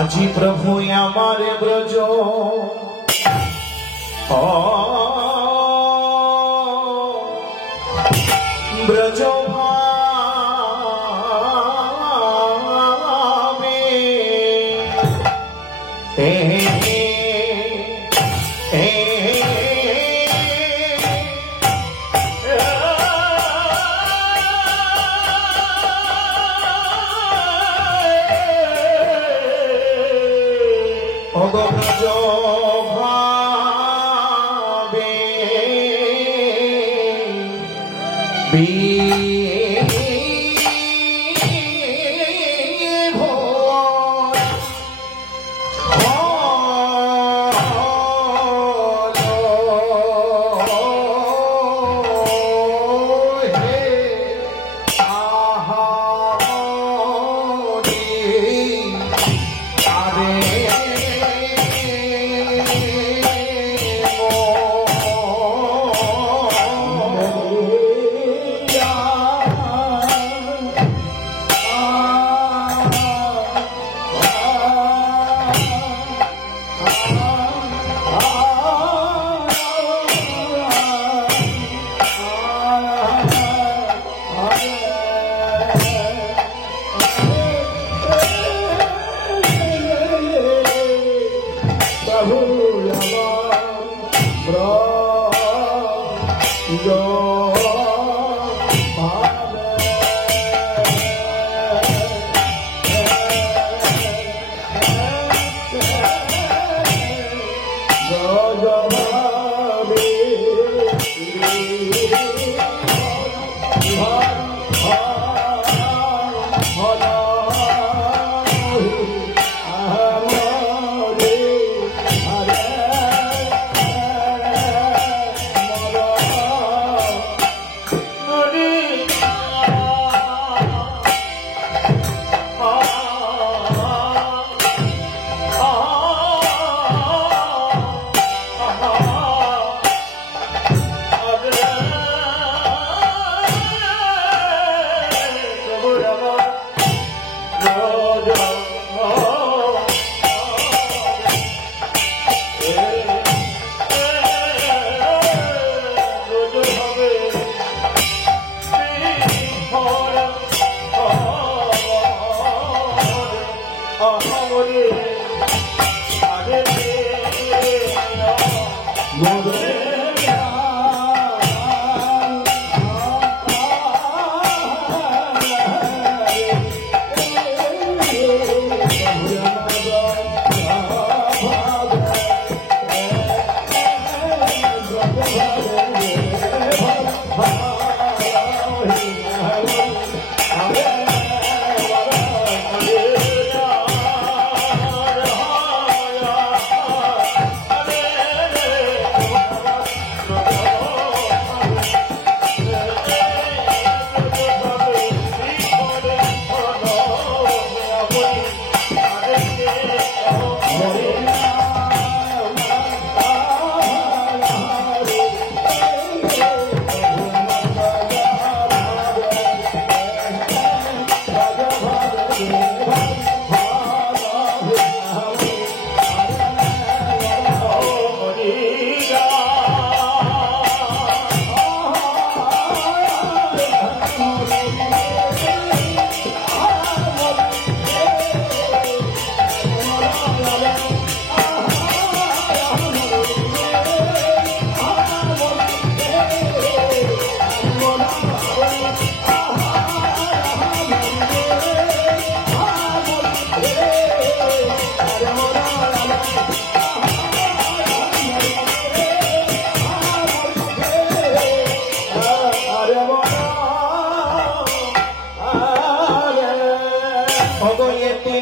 আজি প্রভু আমার ব্রজ ব্রজ ভাবে ব্রজ ভাবে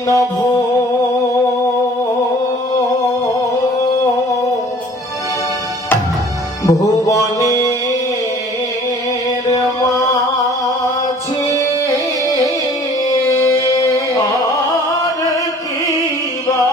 নভ ভুবনের মাঝে আর কি বা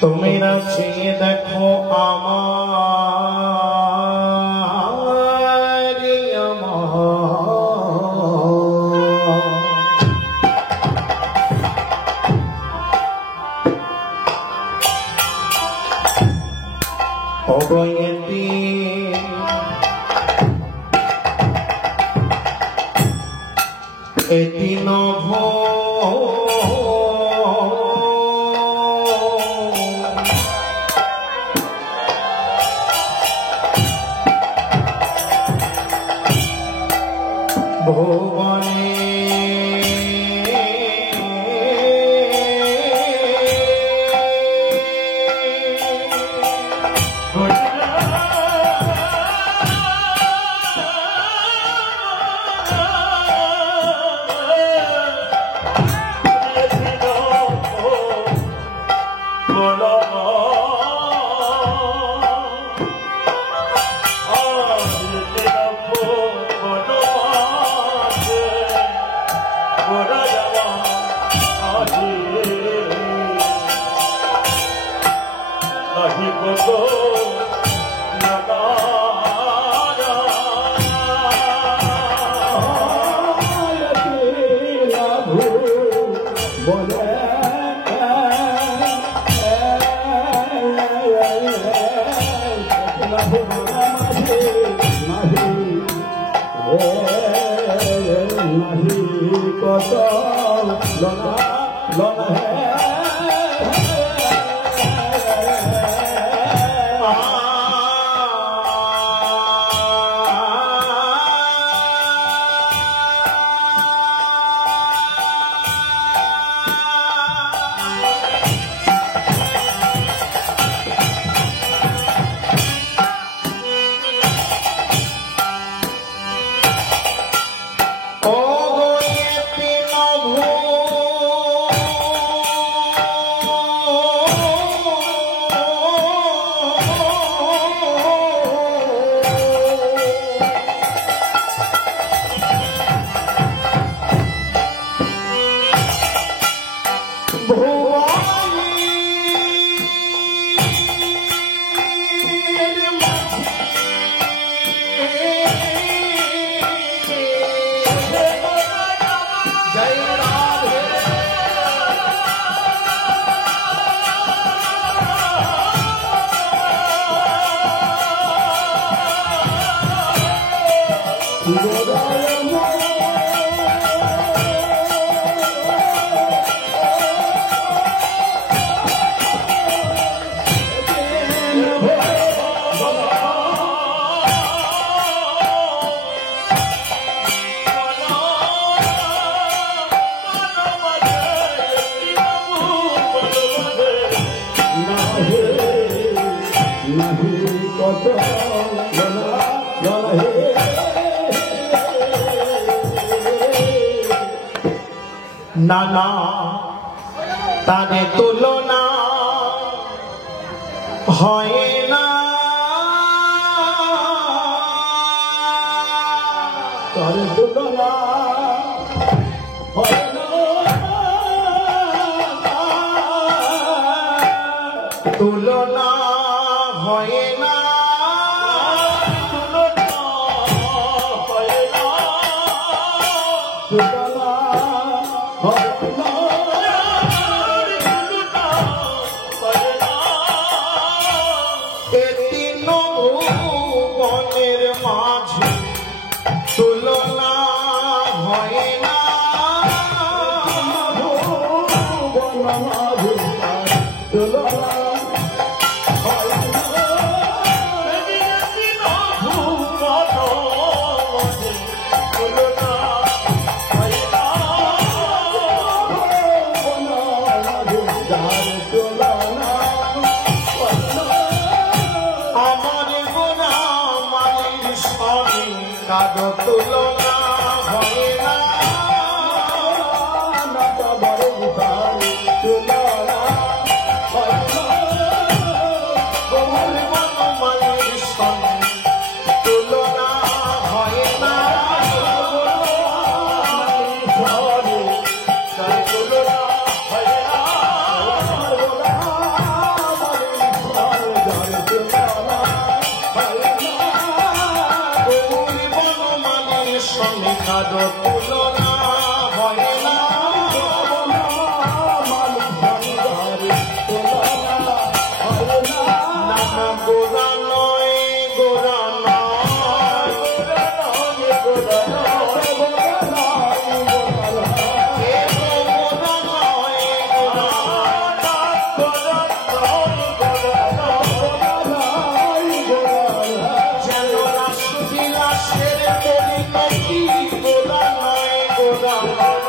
তুমি না চেয়ে দেখো আমার অবয়তি এটি নভ ভুবনে নানা তারে তুলনা হয় না, তারে তুলনা হয় না, তুলনা হয় না, তুলনা হয় না, ভুবনের মাঝে তুলনা হয় না, ভুবন মাঝে তুলনা হয় না, ভুবন মাঝে তুলনা হয় না, ভুবন মাঝে যার তুলনা হয় না। আমার গোনা মালির স্বামী কারো তুলনা হয় না, তুলনা হয় না, আমার গোনা মালির স্বামী তুলনা হয় না, তুলনা হয় না, কারো তুলনা হয় না, নানা গোরা নয়, গোরা নয়, গোরা নয়, গোরা নয়, গোরা নয়, গোরা নয়, যেন রাসবিলাসের পরিণতি গোরা নয়, গোরা নয়,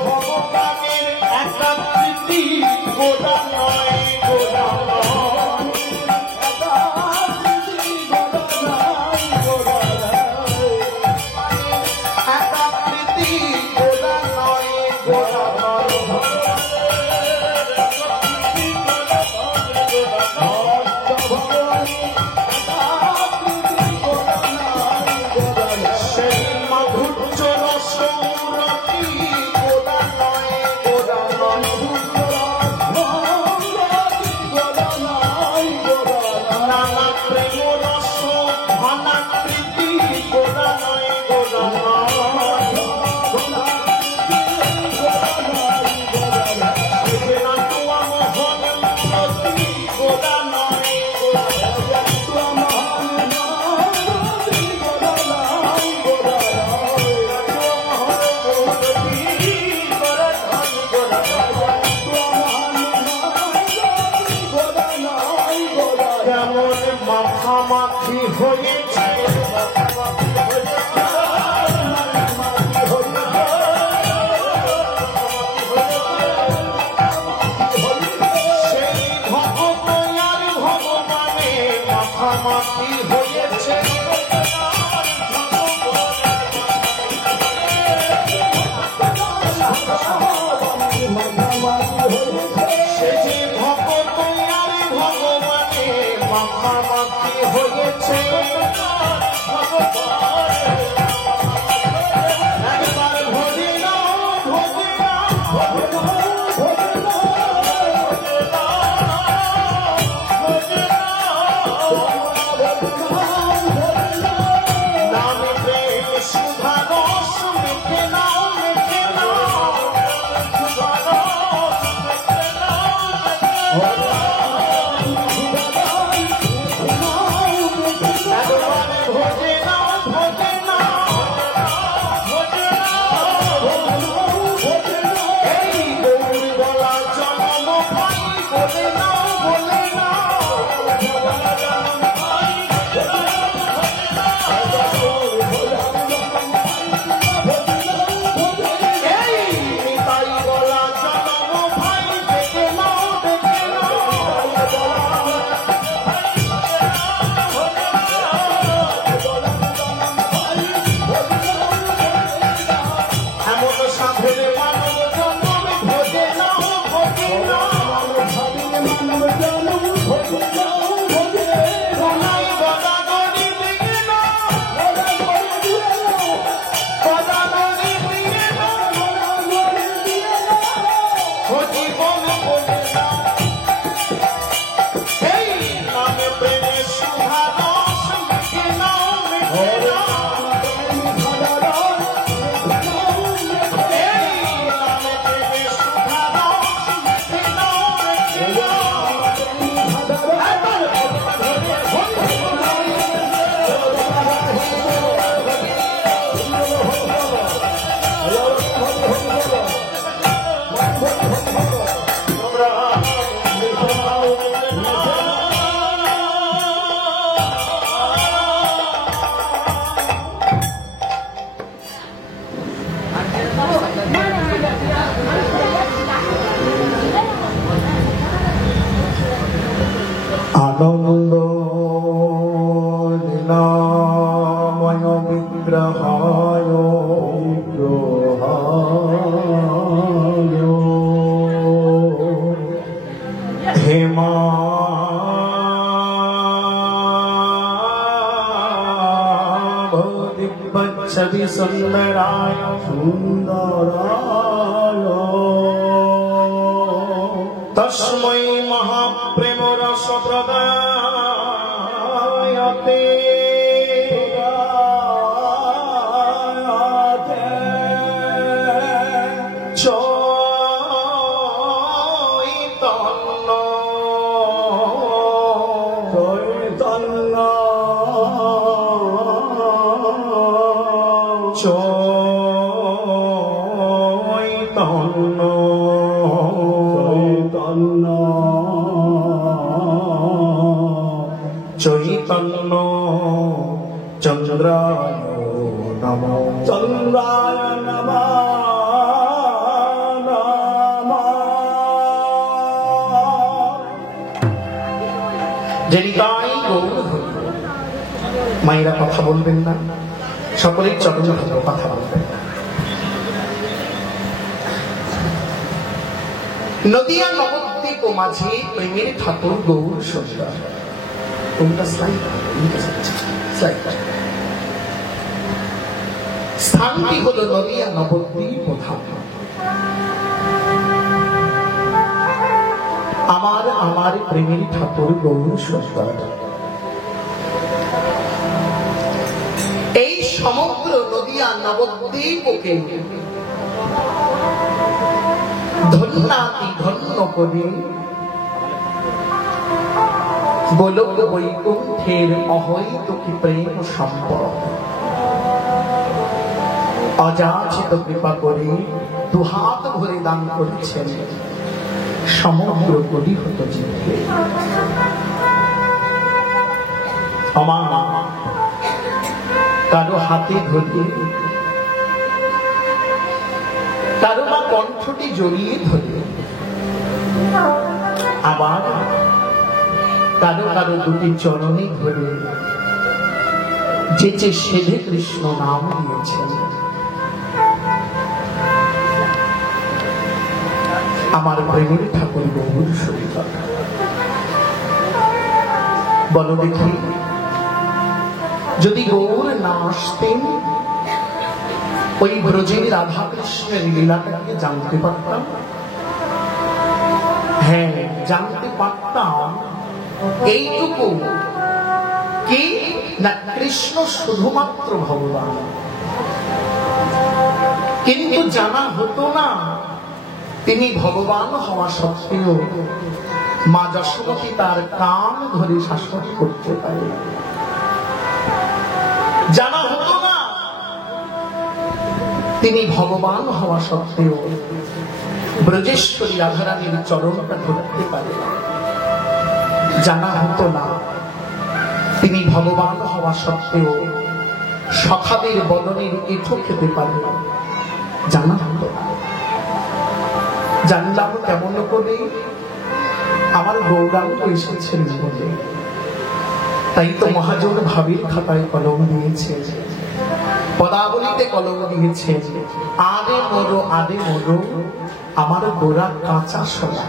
ভগবানের একাকৃতি গোরা নয়, গোরা নয়, একাকৃতি গোরা নয়, গোরা নয়, সেই মাধুর্য রসমূরতি গোরা নয়, গোরা নয়, নানা প্রেম রস ঘনাকৃতি গোরা নয়, গোরা নয়, নাটুয়া মোহন মতি গোরা নয়, কেমন মাখামাখি হয়েছে, সেই ভগত আর ভগবানে মাখামাখি হয়েছে, সে যে ভগত আর ভগবানে মাখামাখি হয়েছে, একবার ভরে নাও, ভরে নাও, ভরে নাও, ভরে নাও, নামে প্রেম সুধা রস মেখে নাও, মেখে নাও, दिव्यच्छवि सुन्दराय तस्मै महाप्रेम रस प्रदायते चैतन्य चंद्राय नमो चंद्राय नमः जनिताई गौर मायरा कथा बोलबेन ना सकलेर चरणे कथा बोलबेन नदिया नवद्वीप माझे प्रेमेर ठाकुर गौर सुंदर স্থানটি হলো নদিয়া নবদ্বীপ ধাম। আমার প্রেমের ঠাকুর গৌর সুন্দর এই সমগ্র নদিয়া নবদ্বীপকে ধন্যাতি ধন্য করে গোলক বৈকুণ্ঠের অহৈতুকী প্রেম সম্পদ অযাচিত কৃপা করে দুহাত ভরে দান করেছেন সমগ্র গরিহত জীবকে। আমার কারো হাতে ধরে কারো বা কণ্ঠটি জড়িয়ে ধরে আবার কারো কারো দুটি চরণে ধরে যে সেধে কৃষ্ণ নাম দিয়েছেন। আমার প্রেমের ঠাকুর গৌর সুন্দর বলো দেখি, যদি গৌর না আসতেন ওই ব্রজের রাধা কৃষ্ণের লীলাটাকে জানতে পারতাম? হ্যাঁ, জানতে পারতাম। এইটুকু কি না, কৃষ্ণ শুধুমাত্র ভগবান, কিন্তু জানা হতো না তিনি ভগবান হওয়া সত্ত্বেও মা যশোমতী তার কান ধরে শাসন করতে পারে। জানা হতো না তিনি ভগবান হওয়া সত্ত্বেও ব্রজেশ্বরী রাধারানীর চরণটা ধরতে পারে। জানা হতো না তিনি ভগবান হওয়া সত্ত্বেও সখাদের বদনের এঁঠো খেতে পারে। জানা হতো না। জানলাম কেমন করে? আমার গৌরাঙ্গ এসেছেন বলে। তাই তো মহাজন ভাবির খাতায় কলম দিয়েছে, পদাবলীতে কলম দিয়েছে, আদে মোরো আমার গোরা কাঁচা সোনা।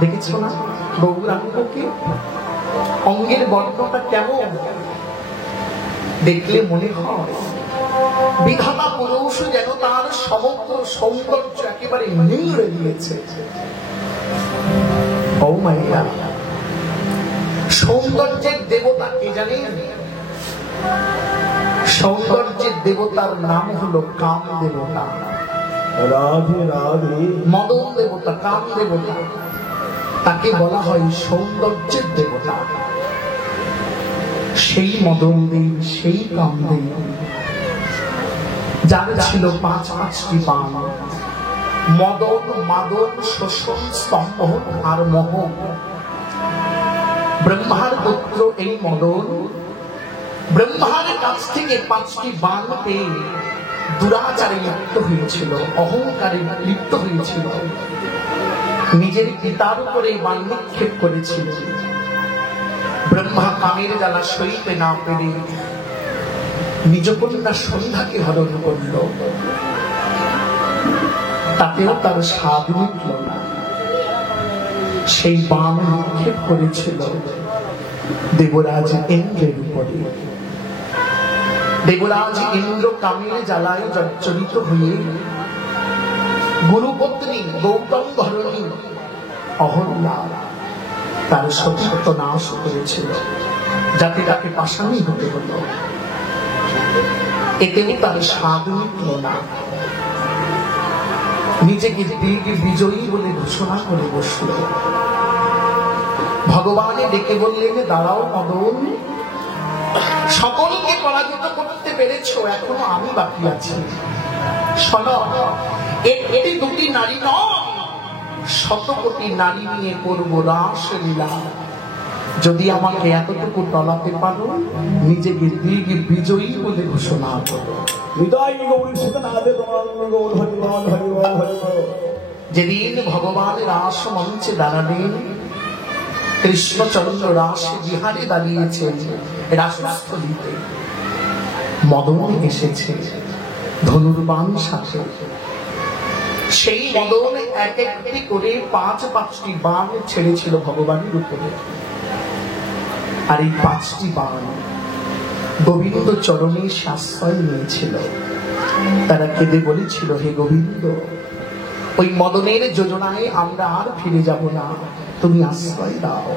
দেখেছ না গৌরাঙ্গকে? অঙ্গের বর্ণটা কেমন দেখলে মনে হয় বিধাতা পুরুষ যেন তার সমগ্র সৌন্দর্য একেবারে নিংড়ে দিয়েছে। ও মাইয়া, সৌন্দর্যের দেবতা কে জানেন? সৌন্দর্যের দেবতার নাম হলো কাম দেবতা। রাধে রাধে। মদন দেবতা, কাম দেবতা, তাকে বলা হয় সৌন্দর্যের দেবতা। সেই মদন দেব, সেই কামদেব, যার ছিল পাঁচটি বাণ, মদন, মাদন, শোষণ, স্তম্ভ আর মোহন। ব্রহ্মার পুত্র এই মদন ব্রহ্মার কাছ থেকে 5টি বাণ পেয়ে দুরাচারে লিপ্ত হয়েছিল, অহংকারে লিপ্ত হয়েছিল, নিজের পিতার উপরে বাণ নিক্ষেপ করেছিল। ব্রহ্মা কামের জ্বালা সইতে না পেরে নিজ কন্যা সন্ধ্যাকে হরণ করল। তাতেও তার স্বাদ মিটল না। সেই বাণ নিক্ষেপ করেছিল দেবরাজ ইন্দ্রের উপরে। দেবরাজ ইন্দ্র কামের জ্বালায় জর্জরিত হয়ে গুরুপত্নী গৌতম ধরণী অহল্যা তার সতীত্ব নাশ করেছিল, যাতে তাকে পাশানি হতে হলো। এতেও তার স্বাদ মিটল না, নিজেকে দিগ বিজয়ী বলে ঘোষণা করে বসল। ভগবানে ডেকে বললেন, দাঁড়াও মদন, সকলকে পরাজিত করতে পেরেছো, এখনো আমি বাকি আছি। শোনো, একটি দুটি নারী নয়, 100 কোটি নারী নিয়ে করবো রাসলীলা। যদি আমাকে এতটুকু টলাতে পারো, নিজেকে দিগ বিজয়ী বলে ঘোষণা করো। যেদিন ভগবান রাস মঞ্চে দাঁড়ালেন, কৃষ্ণচন্দ্র রাস বিহারে দাঁড়িয়েছেন রাসস্থলীতে, মদন এসেছে ধনুর্বাণ সাথে। সেই মদন এক একটি করে 5টি বাণ ছেড়েছিল ভগবানের উপরে। আর এই 5টি বাণ গোবিন্দ চরণে আশ্রয় নিয়েছিল। তারা কেঁদে বলেছিল, হে গোবিন্দ, ওই মদনের যোজনায় আমরা আর ফিরে যাব না, তুমি আশ্রয় দাও।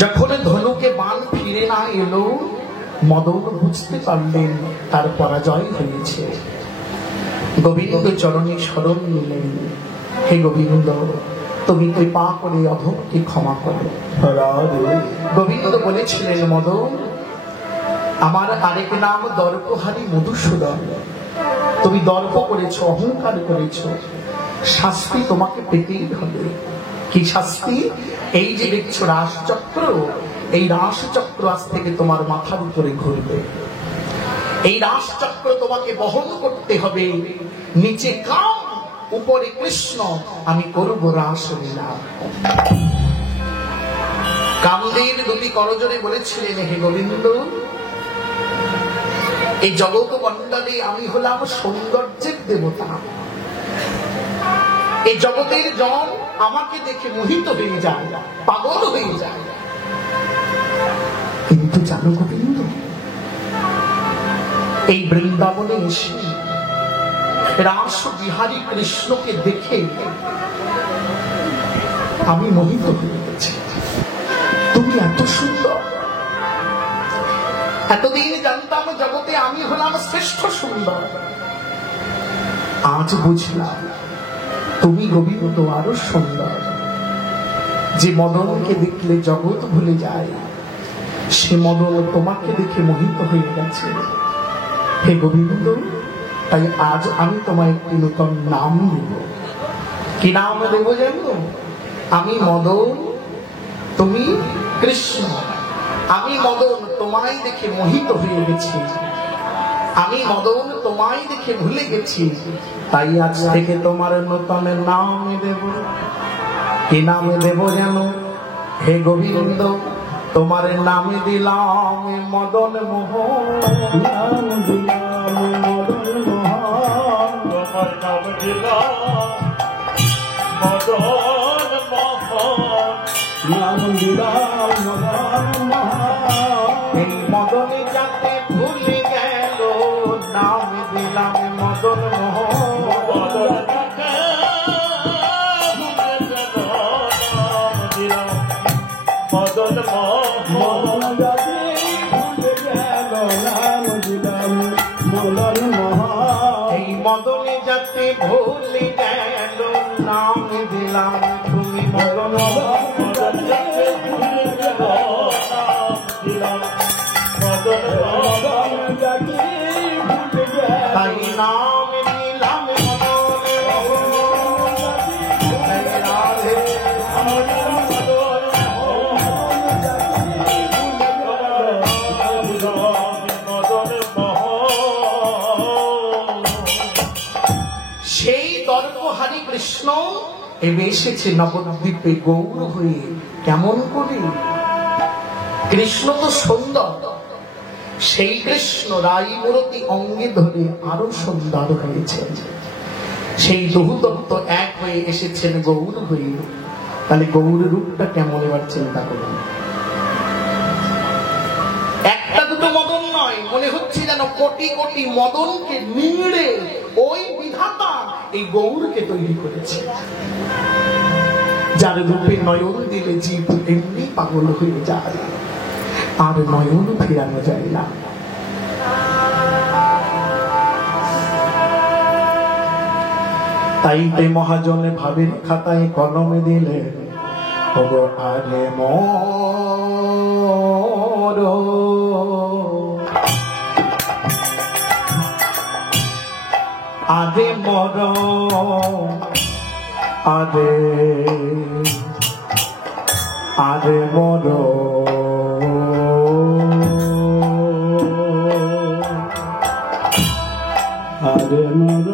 যখন ধনুকে বাণ ফিরে না এলো, মদন বুঝতে পারলেন তার পরাজয় হয়েছে। গোবিন্দ চরণে শরণ নিলেন, হে গোবিন্দ, তুমি কৃপা করে অধমকে ক্ষমা করো। গোবিন্দ বলেছিলেন, মদন, আমার আরেক নাম দর্পহারী মধুসূদন। তুমি দর্প করেছো, অহংকার করেছো, শাস্তি তোমাকে পেতেই হবে। কি শাস্তি? এই যে দেখছো রাসচক্র, এই রাসচক্র আজ থেকে তোমার মাথার উপরে ঘুরবে। এই রাসচক্র তোমাকে বহন করতে হবে। নিচে কাম, উপরে কৃষ্ণ, আমি করব রাসলীলা। কামদেব দুটি করজোড়ে বলেছিলেন, হে গোবিন্দ, এই জগৎ মণ্ডলে আমি হলাম সৌন্দর্যের দেবতা। এই জগতের জন আমাকে দেখে মোহিত হয়ে যায়, পাগল হয়ে যায়। কিন্তু জানো গোবিন্দ, এই বৃন্দাবনে এসে রাস বিহারী কৃষ্ণকে দেখে আমি মোহিত হয়ে গেছি। তুমি এত সুন্দর। এতদিন জানতাম জগতে আমি হলাম শ্রেষ্ঠ সুন্দর, আজ বুঝলাম তুমি গোবিন্দ আরো সুন্দর। যে মদনকে দেখলে জগৎ ভুলে যায়, সে মদন তোমাকে দেখে মোহিত হয়ে গেছে। হে গোবিন্দ, তাই আজ আমি তোমায় একটি নতুন নাম দেব। কি নাম দেব জানো? আমি মদন, তুমি কৃষ্ণ। আমি মদন তোমায় দেখে মোহিত হয়ে গেছি, আমি মদন তোমায় দেখে ভুলে গেছি। তাই আজ থেকে তোমার নতুন নাম দেব। কি নাম দেব জানো? হে গোবিন্দ, তোমার নাম দিলাম মদন মোহন। নাম দিলাম মদন মোহন, তোমার নাম দিলাম মদন মোহন, নাম দিলাম মদন মোহন। এই মদন যাতে ভুলে গেল, নাম দিলাম মদন মোহন। মদন যাতে ভুলে গেল, নাম দিলাম মদন মোহন। যাতে ভুলে গেল, নাম দিলাম মদন মোহন। এই মদন যাতে ভুলে গেল, নাম দিলাম তুমি মদন মোহন। মদন যাতে ভুলে গেল, নাম দিলাম মদন মোহন। যাতে ভুলে গেল, তাই নাম দিলাম মদন মোহন। রাধে মদন মোহন। সেই দর্পহারী কৃষ্ণ এবে এসেছে নবদ্বীপে গৌর হয়ে। কেমন করে? কৃষ্ণ তো সুন্দর, সেই কৃষ্ণ রায়মূরতি অঙ্গে ধরে আরো সুন্দর হয়েছে। সেই বহুতত্ত্ব এক হয়ে এসেছেন গৌর হয়ে। তাহলে গৌর রূপটা কেমন এবার চিন্তা করুন। একটা দুটো মদন নয়, মনে হচ্ছে যেন কোটি কোটি মদনকে নিংড়ে ওই বিধাতা এই গৌরকে তৈরি করেছে, যার রূপে নয়ন দিলে জীব এমনি পাগল হয়ে যায়, আর নয়ন ফেরানো যায় না। তাই মহাজনে ভাবের খাতায় কলমে দিলে, ওগো আরে মোর আরে মর আরে আরে মর আরে মর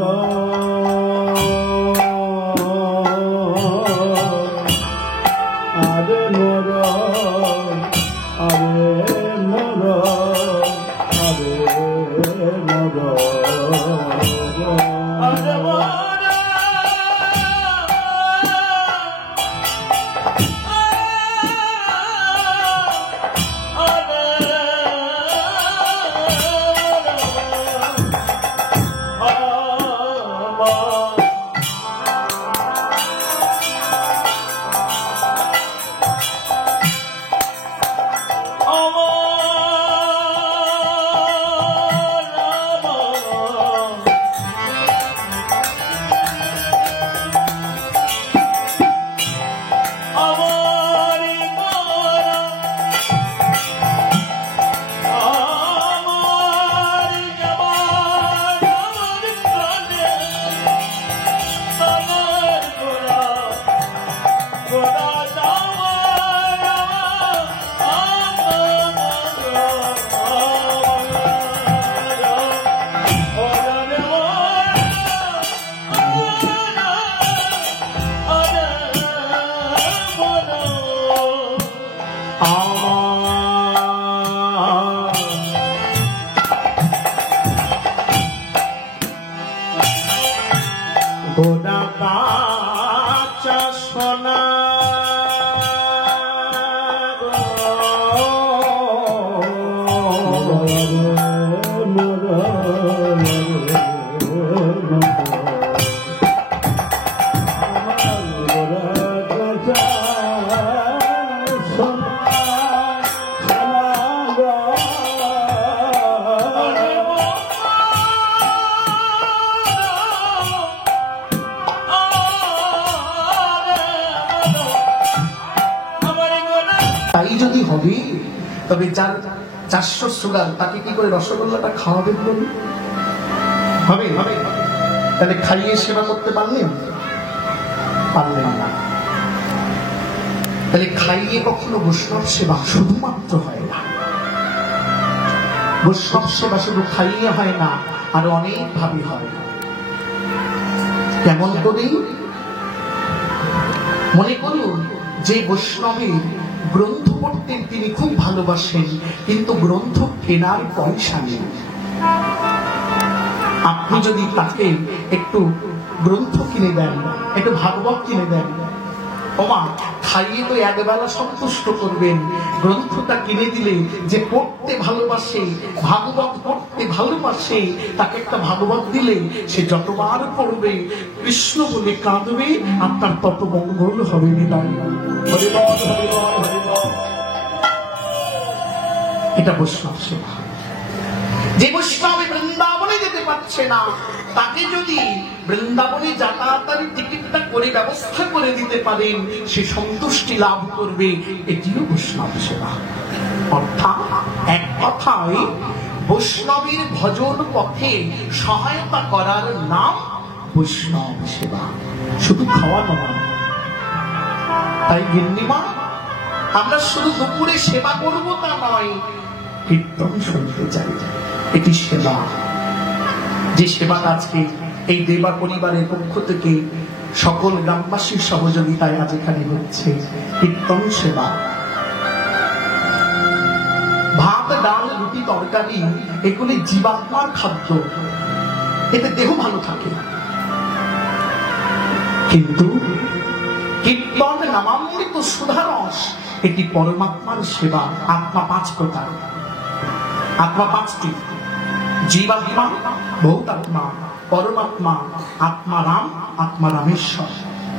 আরে মর আরে মর আরে মর আরে মর গোদা কাঁচা সোনা তাই যদি হবে, তবে যার 400 সুগার তাকে কি করে রসগোল্লাটা খাওয়াবে বলুন? হবে হবে? তাহলে খাইয়ে সেবা করতে পারলেন? পারলেন না। তাহলে খাইয়ে কখনো বৈষ্ণব সেবা শুধুমাত্র হয় না। বৈষ্ণব সেবা শুধু খাইয়ে হয় না, আর অনেক ভাবে হয়। কেমন করে? মনে করুন যে বৈষ্ণবের গ্রন্থ পড়তেন তিনি খুব ভালোবাসেন, কিন্তু গ্রন্থ কেনার পয়সা নেই। আপনি যদি তাকে একটু গ্রন্থ কিনে দেন, একটু ভাগবত কিনে দেন, ওমা খাইয়ে তো একবেলা সন্তুষ্ট করবেন। গ্রন্থটা কিনে দিলে যে পড়তে ভালোবাসে, ভাগবত পড়তে ভালোবাসে, তাকে একটা ভাগবত দিলে সে যতবার পড়বে কৃষ্ণ বলে কাঁদবে, আপনার তত মঙ্গল হবে। এটা বৈষ্ণব সেবা। যে বৈষ্ণব বৃন্দাবনে যেতে পারছে না, তাকে যদি বৃন্দাবনে যাতায়াতের টিকিটটা করে ব্যবস্থা করে দিতে পারেন, সে সন্তুষ্টি লাভ করবে। এটিও বৈষ্ণব সেবা। অর্থাৎ এক কথায় বৈষ্ণবের ভজন পথে সহায়তা করার নাম বৈষ্ণব সেবা, শুধু খাওয়ানো নয়। তাই গিন্নিমা, আমরা শুধু দুপুরে সেবা করবো তা নয়, কীর্তন শুনতে চাই, এটি সেবা। যে সেবাটা আজকে এই দেবা পরিবারের পক্ষ থেকে সকল গ্রামবাসীর সহযোগিতায় আজ এখানে হচ্ছে, কীর্তন সেবা। ভাত, ডাল, রুটি, তরকারি এগুলি জীবাত্মার খাদ্য, এতে দেহ ভালো থাকে। কিন্তু কীর্তন নামামৃত সুধারস এটি পরমাত্মার সেবা। আত্মা 5 প্রকার, আত্মা 5টি। জীবাত্মা, ভৌতাত্মা, পরমাত্মা, আত্মারাম, আত্মা রামেশ্বর।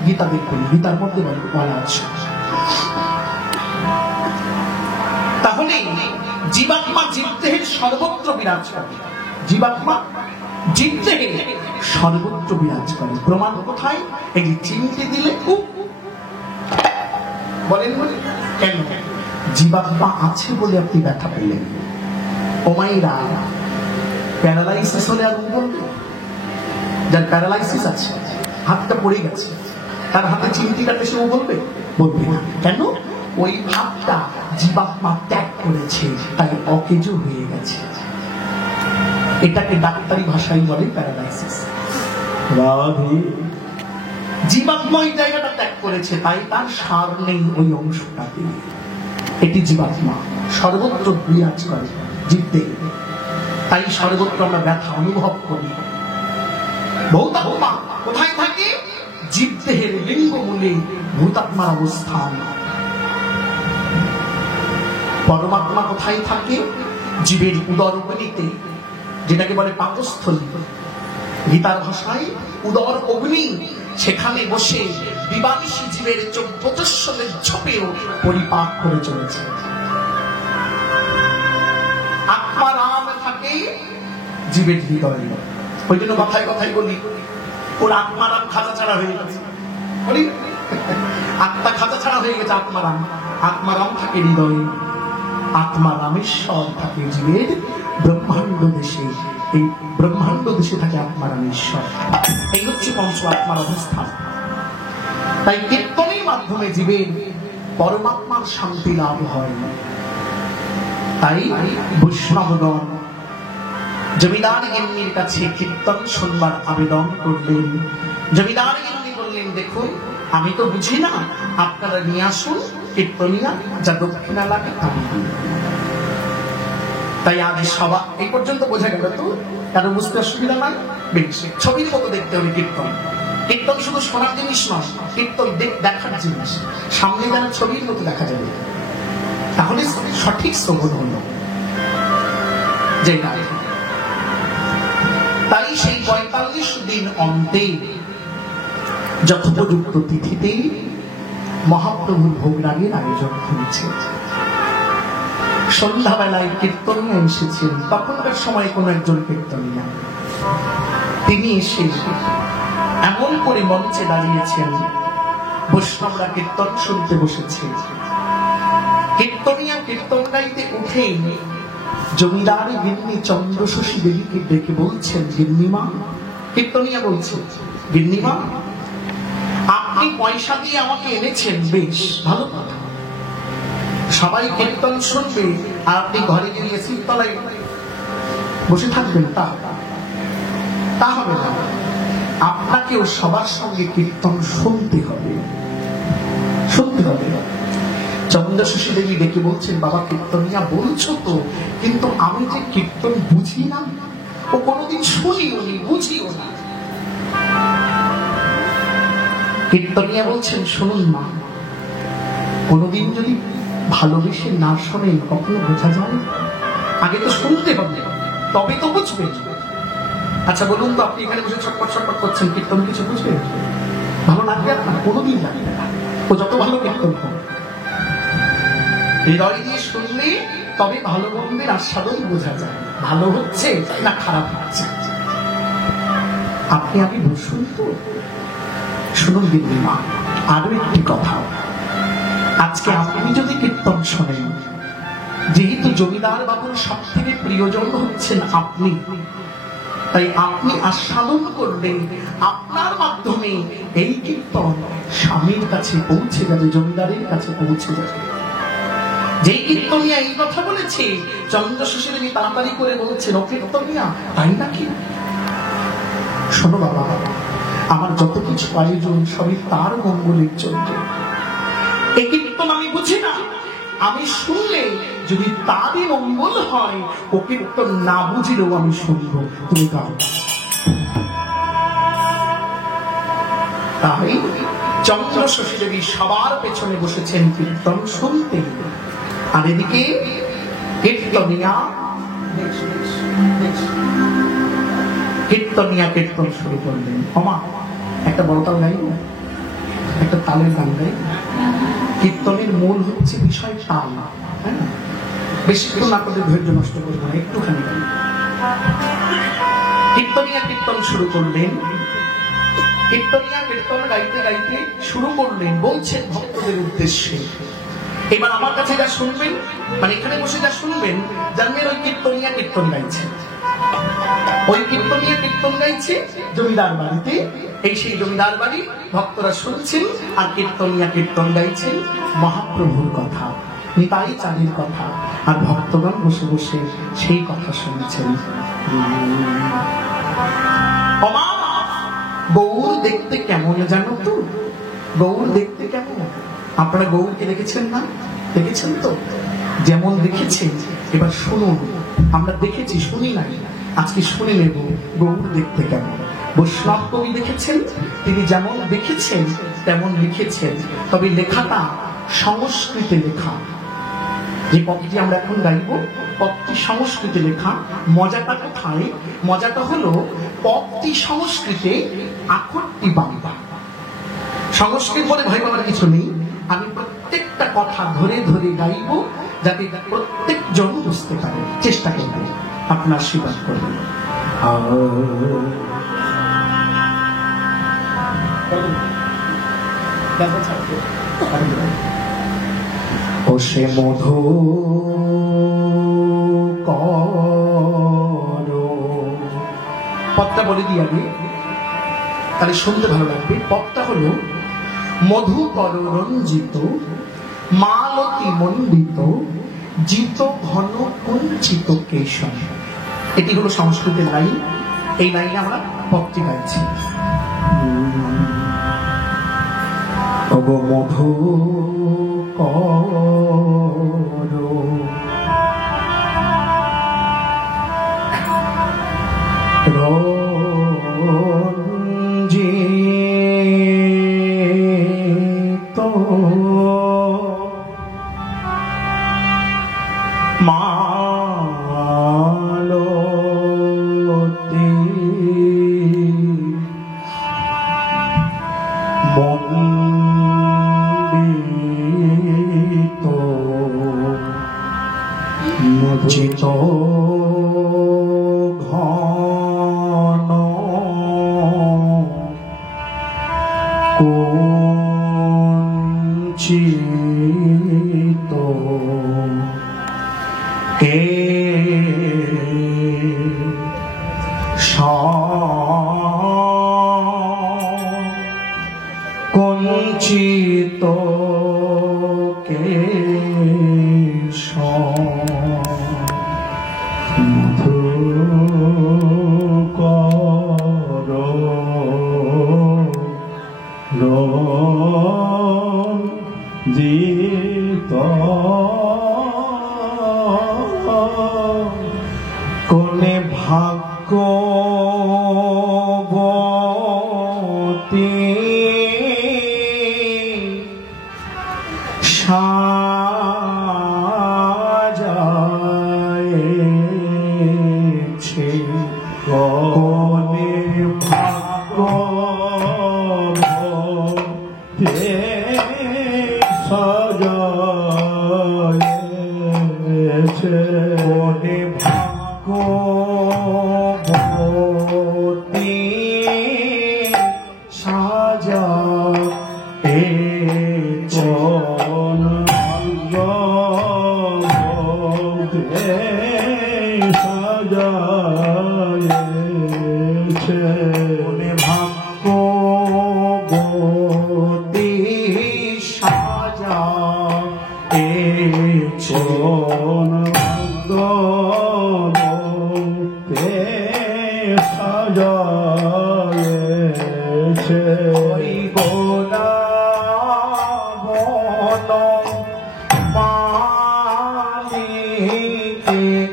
গীতা দেখুন, গীতার মধ্যে বলা আছে। তাহলে জীবাত্মা জীবদেহের সর্বত্র বিরাজ করে। জীবাত্মা জীবদেহে সর্বত্র বিরাজ করে। প্রমাণ কোথায়? এই চিমটি দিলে বলেন কেন? জীবাত্মা আছে বলে আপনি ব্যথা পেলেন। ওমাইরা প্যারালাইসিস হলে আর বলবে? যার প্যারালাইসিস আছে, হাতটা পড়ে গেছে, তার হাতে চিমটি কাটলে সে বলবে? বলবে না। কেন? ওই হাতটা জীবাত্মা ত্যাগ করেছে, তাই অকেজো হয়ে গেছে। এটাকে ডাক্তারি ভাষায় বলে প্যারালাইসিস। জীবাত্মা ওই জায়গাটা ত্যাগ করেছে, তাই তার সার নেই ওই অংশটাতে। এটি জীবাত্মা সর্বত্র বিরাজ করে জীবদেহে, তাই সর্বত্র আমরা ব্যথা অনুভব করি। ভৌতাত্মা কোথায় থাকে? জীবদেহের লিঙ্গমূলে ভূতাত্মার অবস্থান। পরমাত্মা কোথায় থাকে? জীবের উদর অগ্নিতে, যেটাকে বলে পাকস্থলী। গীতার ভাষায় উদর অগ্নি, সেখানে বসে দিবানিশি জীবের 14 ঝোপেও পরিপাক করে চলেছে। আত্মারাম থাকে জীবের হৃদয়ে। ওই জন্য কথায় কথায় বলি, ওর আত্মারাম খাঁচা ছাড়া হয়ে গেছে। বলি আত্মা খাঁচা ছাড়া হয়ে গেছে। আত্মারাম, আত্মারাম থাকে হৃদয়ে। আত্মা রামেশ্বর থাকে জীবের ব্রহ্মাণ্ড দেশে। এই ব্রহ্মাণ্ড দেশে থাকে আত্মা রামেশ্বর। এই হচ্ছে পঞ্চ আত্মার অবস্থান। তাই কীর্তনের মাধ্যমে জীবের পরমাত্মার শান্তি লাভ হয়। তাই বৈষ্ণবগণ জমিদার গিন্নির কাছে কীর্তন শুনবার আবেদন করলেন। জমিদার গিন্নি বললেন, দেখুন আমি তো বুঝি না, আপনারা নিয়ে আসুন কীর্তনিয়া, যা দক্ষিণা লাগে আমি দিই। তাই আজ সভা এই পর্যন্ত বোঝা গেল তো? কারো বুঝতে অসুবিধা নাই? বেশ, ছবির মতো দেখতে হবে কীর্তন। কীর্তন শুধু শোনার জিনিস নয়, কীর্তন দেখার জিনিস। সামনে যেন ছবির মতো দেখা যাবে, তাহলে সঠিক শ্রবণ হল। তাই সেই 45 দিন অন্তে যথোপযুক্ত তিথিতে মহাপ্রভুর ভোগরাগের আয়োজন হয়েছে। সন্ধ্যাবেলায় কীর্তনিয়া এসেছেন। তখনকার সময় কোন একজন কীর্তনিয়া, তিনি এসে এমন করে মঞ্চে দাঁড়িয়েছেন, বৈষ্ণবরা কীর্তন শুনতে বসেছে। কীর্তনিয়া কীর্তন গাইতে উঠেই জমিদার গিন্নি চন্দ্রশশী দেবীকে ডেকে বলছেন, গিন্নিমা, কীর্তনিয়া বলছে, গিন্নিমা আপনি পয়সা দিয়ে আমাকে এনেছেন, বেশ ভালো কথা। সবাই কীর্তন শুনবে আর আপনি ঘরে গিয়ে এসির তলায় বসে থাকবেন, তা হবে না। আপনাকেও সবার সঙ্গে কীর্তন শুনতে হবে, শুনতে হবে। চন্দ্রশশী দেবী ডেকে বলছেন, বাবা কীর্তনিয়া বলছো তো, কিন্তু আমি যে কীর্তন বুঝি না, ও কোনোদিন শুনিও নি, বুঝিও না। কীর্তনিয়া বলছেন, শুনুন মা, কোনোদিন যদি ভালোবেসে না শোনে কখনো বোঝা যায়? আগে তো শুনতে হবে, তবে তো বুঝবে। আচ্ছা বলুন তো, আপনি এখানে বসে ছটপট ছটপট করছেন, কীর্তন কিছু বুঝবে? ভালো লাগবে আপনার? কোনোদিন লাগবে না। ও যত ভালো কীর্তন হোক, হৃদয় দিয়ে শুনলে তবে ভালো মন্দের আস্বাদন বোঝা যায়, ভালো হচ্ছে না খারাপ হচ্ছে। আপনি আগে বসুন তো। শুনুন গিন্নিমা, আরো একটি কথা, আজকে আপনি যদি কীর্তন শোনেন, যেহেতু জমিদার বাবুর সব থেকে প্রিয়জন হচ্ছেন আপনি, তাই আপনি আস্বাদন করলে আপনার মাধ্যমে এই কীর্তন স্বামীর কাছে পৌঁছে যাবে, জমিদারের কাছে পৌঁছে যাবে। যেই কীর্তনিয়া এই কথা বলেছে, চন্দ্রশশী দেবী তাড়াতাড়ি করে বলছেন, ও কীর্তনিয়া তাই নাকি? শোনো বাবা, আমার যত কিছু আয়োজন সবই তার মঙ্গলের জন্য। এই কীর্তন আমি বুঝি না, আমি শুনলে যদি তারই মঙ্গল হয়, ও কীর্তন না বুঝিলেও আমি শুনব, তুমি গাও। তাই চন্দ্রশশী দেবী সবার পেছনে বসেছেন কীর্তন শুনতে, আর এদিকে কীর্তনিয়া কীর্তনিয়া কীর্তন শুরু করলেন। ক্ষমা একটা বড় তাল গাই, একটা তালের গান গাই। কীর্তনের মূল হচ্ছে বিষয় তাল, হ্যাঁ, বেশিক্ষণ আপনাদের ধৈর্য নষ্ট করবো না, একটুখানি গাই। কীর্তনিয়া কীর্তন শুরু করলেন। কীর্তনিয়া কীর্তন গাইতে গাইতে শুরু করলেন, বলছেন ভক্তদের উদ্দেশ্যে, এবার আমার কাছে যা শুনবেন, মানে এখানে বসে যা শুনবেন, জানবেন ওই কীর্তনিয়া কীর্তন গাইছে। ওই কীর্তনিয়া কীর্তন গাইছে জমিদার বাড়িতে। এই সেই জমিদার বাড়ি, ভক্তরা শুনছেন আর কীর্তনিয়া কীর্তন গাইছেন মহাপ্রভুর কথা, নিতাই চাঁদের কথা, আর ভক্তগণ বসে বসে সেই কথা শুনছেন। গৌর দেখতে কেমন জানো তো? গৌর দেখতে কেমন? আপনারা গৌরকে দেখেছেন না? দেখেছেন তো? যেমন দেখেছেন, এবার শুনুন। আমরা দেখেছি, শুনি নাই, আজকে শুনে নেব গৌর দেখতে কেমন। বৈষ্ণব কবি দেখেছেন, তিনি যেমন দেখেছেন তেমন লিখেছেন, তবে লেখাটা সংস্কৃতে লেখা। যে পদটি আমরা এখন গাইব, পদটি সংস্কৃতে লেখা। মজাটা কোথায়? মজাটা হলো পদটি সংস্কৃতে, আখরটি বাংলা। সংস্কৃত বলে ভয় পাওয়ার কিছু নেই। আমি প্রত্যেকটা কথা ধরে ধরে গাইব, যাতে প্রত্যেকজন বুঝতে পারে। চেষ্টা করবেন, আপনার আশীর্বাদ করবেন। ও সে মধু করো, পদটা বলে দিই আগে, তাহলে শুনতে ভালো লাগবে। পদটা হলো মধু কর রঞ্জিত, মালতী মণ্ডিত, জিত ঘন কুঞ্চিত কেশন। এটি হলো সংস্কৃতের লাইন। এই লাইনে আমরা পদটি গাইছি। মধু করো রঞ্জিত, মালতী মণ্ডিত, জিত ঘন কুঞ্চিত কুঞ্চিত মধু কর রঞ্জিত, কোনে ভাগ্যবতী সাজায়েছে, কোনে ভাগ্যবতী সাজায়েছে, কোনে ভাগ্যবতী সাজায়েছে, কোনে ভাগ্যবতী সাজায়েছে, সাজায়েছে, ওই গোলা বন মালিকে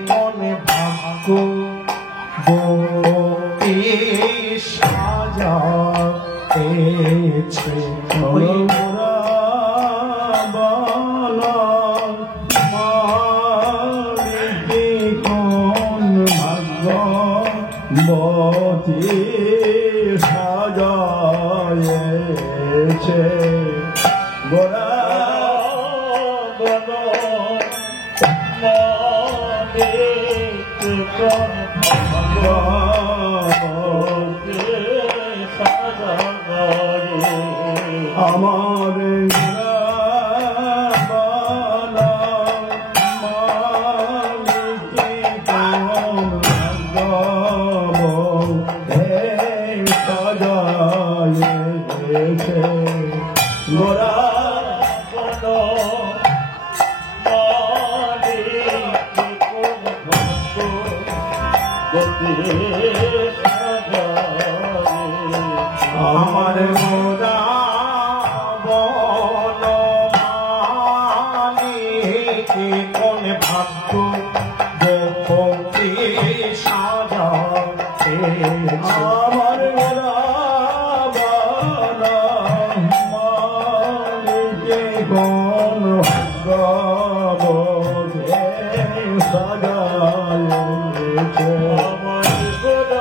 কোনে ভাগ্যবতী সাজায়েছে, ওই বন মালিকে কোন ভাগ্য সাজায়েছে গোরা আমার গোরা আমার গোরা বনমালিকে কোন ভাগ্য গোপী সাজাতে আমার গোরা বনমালিকে কোন ভাগ্য সাজায়েছে আমার গোরা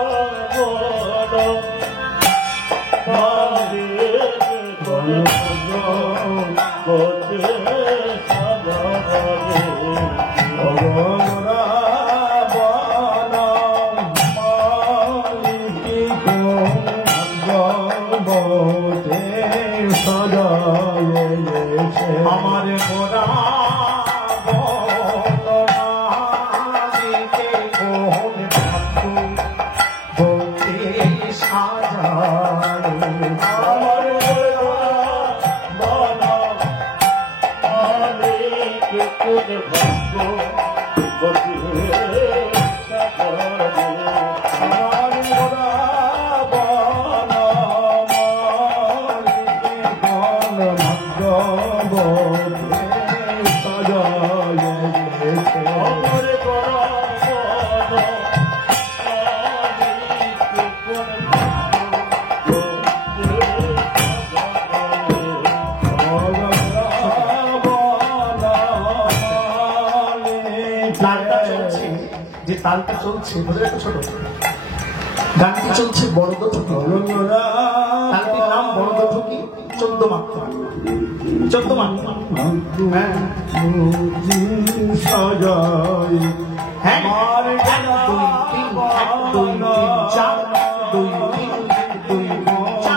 আমার গোরা বনমালিকে কোন ভাগ্য গোপী সাজায় আমার গোরা বনমালিকে কোন ভাগ্য গোপী আমার গোরা বনমালিকে কোন ভাগ্য যে তালটা চলছে বোঝা একটা ছোট গানটি চলছে বড়দ ঠুকি তালটির নাম বড়দ ঠুকি 14 মাত্রা 14 মাত্রা সাজাই হ্যাঁ 1 2 3 4 2 3 2 4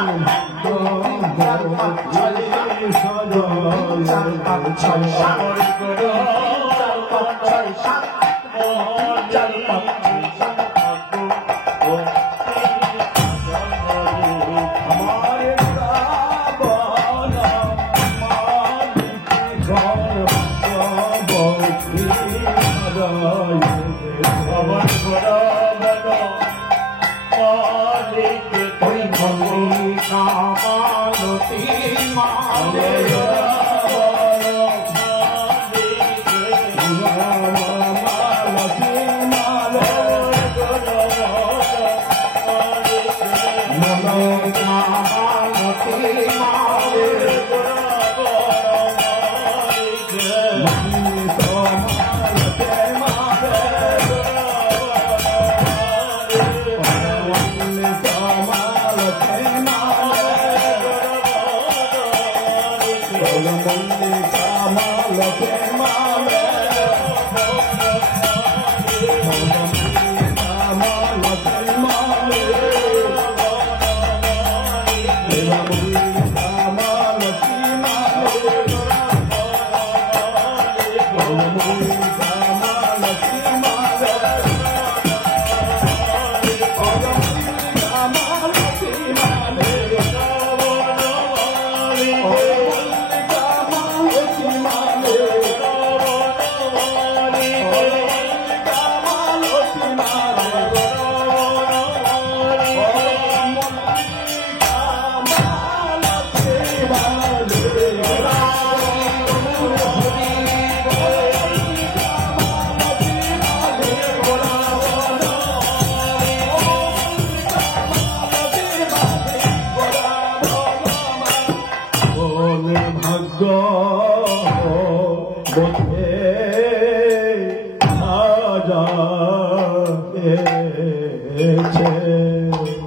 সাজায়েছে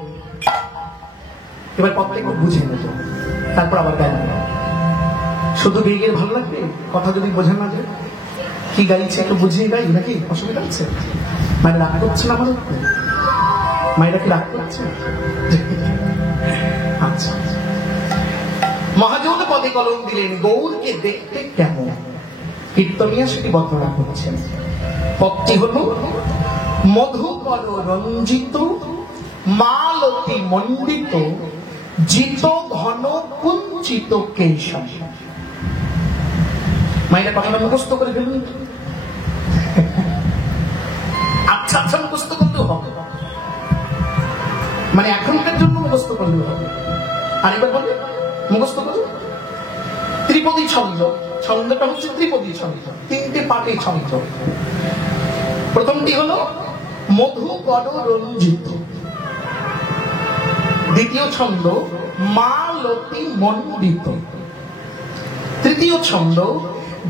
একটু বুঝে নিত, তারপর আবার গান। শুধু গেয়ে গেলে ভালো লাগবে, কথা যদি বোঝে না যে কি গাইছে একটু বুঝিয়ে গাই নাকি, অসুবিধা হচ্ছে? মায়েরা রাগ করছে না আমার উপরে? মায়েরা কি রাগ করছে? আচ্ছা, মহাজন পদে কলম দিলেন, গৌরকে দেখতে কেমন? কীর্তনিয়া সেটি বর্ণনা করছেন। পদটি হল, মধুকর রঞ্জিত মালতী মণ্ডিত জিত ঘন কুঞ্চিত কেশম। মায়েরা কথাটা মুখস্থ করে ফেলুন। আচ্ছা আচ্ছা মুখস্থ করতেও হবে, মানে এখনকার জন্য মুখস্থ করলেও হবে। আর এবার বলে মুখস্থ করুন। ত্রিপদী ছন্দ, ছন্দটা হচ্ছে ত্রিপদী ছন্দ, তিনটে পাটে ছন্দ। প্রথমটি হলো মধুকর রঞ্জিত, দ্বিতীয় ছন্দ মালতী মণ্ডিত, তৃতীয় ছন্দ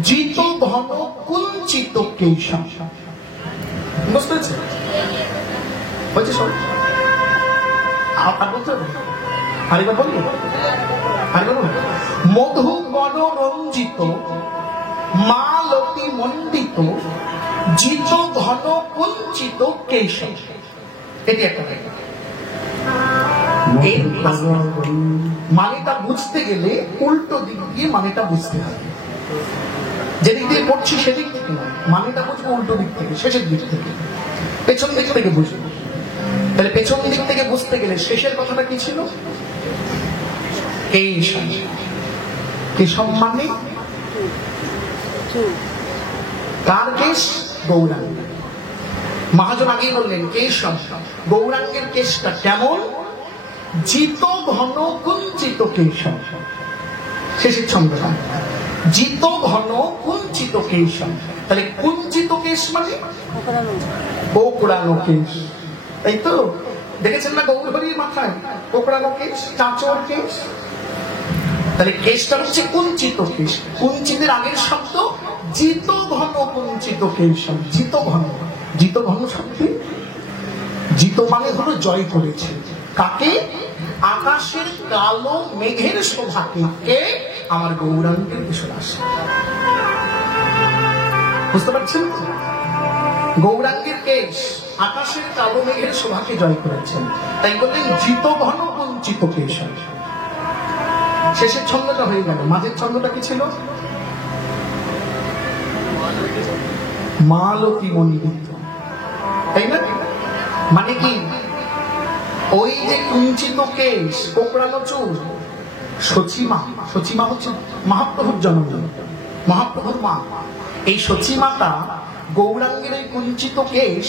জিত ঘন কুঞ্চিত কেশম। বুঝতে পেরেছে? বলছি সব আর বলতে হবে। আরেকবার বলবো, আরেকবার বলবো। মধুকর রঞ্জিত মালতী মণ্ডিত জিত ঘন কুঞ্চিত কেশম। এটি একটা মানেটা বুঝতে গেলে উল্টো দিক দিয়ে মানেটা বুঝতে হবে। যেদিক দিয়ে পড়ছি সেদিক থেকে নয়, মানেটা বুঝবো উল্টো দিক থেকে, শেষের দিক থেকে, পেছন দিক থেকে বুঝবো। তাহলে পেছন দিক থেকে বুঝতে গেলে শেষের কথাটা কি ছিল? কেশম। কেশম মানে কার কেশ? গৌরাঙ্গ। মহাজন আগেই বললেন কেশম, গৌরাঙ্গের কেশটা কেমন? জিত ঘন কুঞ্চিত কেশম। শেষের ছন্দটা জিত ঘন কুঞ্চিত কেশম। তাহলে কুঞ্চিত কেশ মানে কোকড়ানো কেশ, তাই তো? দেখেছেন না গৌরহরির মাথায় কোকড়ানো কেশ, চাঁচর কেশ? তাহলে কেশটা হচ্ছে কুঞ্চিত কেশ। কুঞ্চিতের আগের শব্দ জিত ঘন কুঞ্চিত কেশম। জিত ঘন, জিত ঘন শব্দ জিত মানে হলো জয় করেছে। কাকে? আকাশের কালো মেঘের শোভাকে। কে? আমার গৌরাঙ্গের কিশোরাস। বুঝতে পারছেন? গৌরাঙ্গের কেশ আকাশের কালো মেঘের শোভাকে জয় করেছেন, তাই বললেন জিত ঘন কুঞ্চিত কেশম। শেষের ছন্দটা হয়ে গেল। মাঝের ছন্দটা কি ছিল? মালতী মণ্ডিত, তাই না? মানে কি? ওই যে কুঞ্চিত কেশ, কোকড়ানো চুল, সচিমা। সচিমা হচ্ছে মহাপ্রভুর জন্মদিন, মহাপ্রভুর মা। এই সচিমাতা গৌরাঙ্গের এই কুঞ্চিত কেশ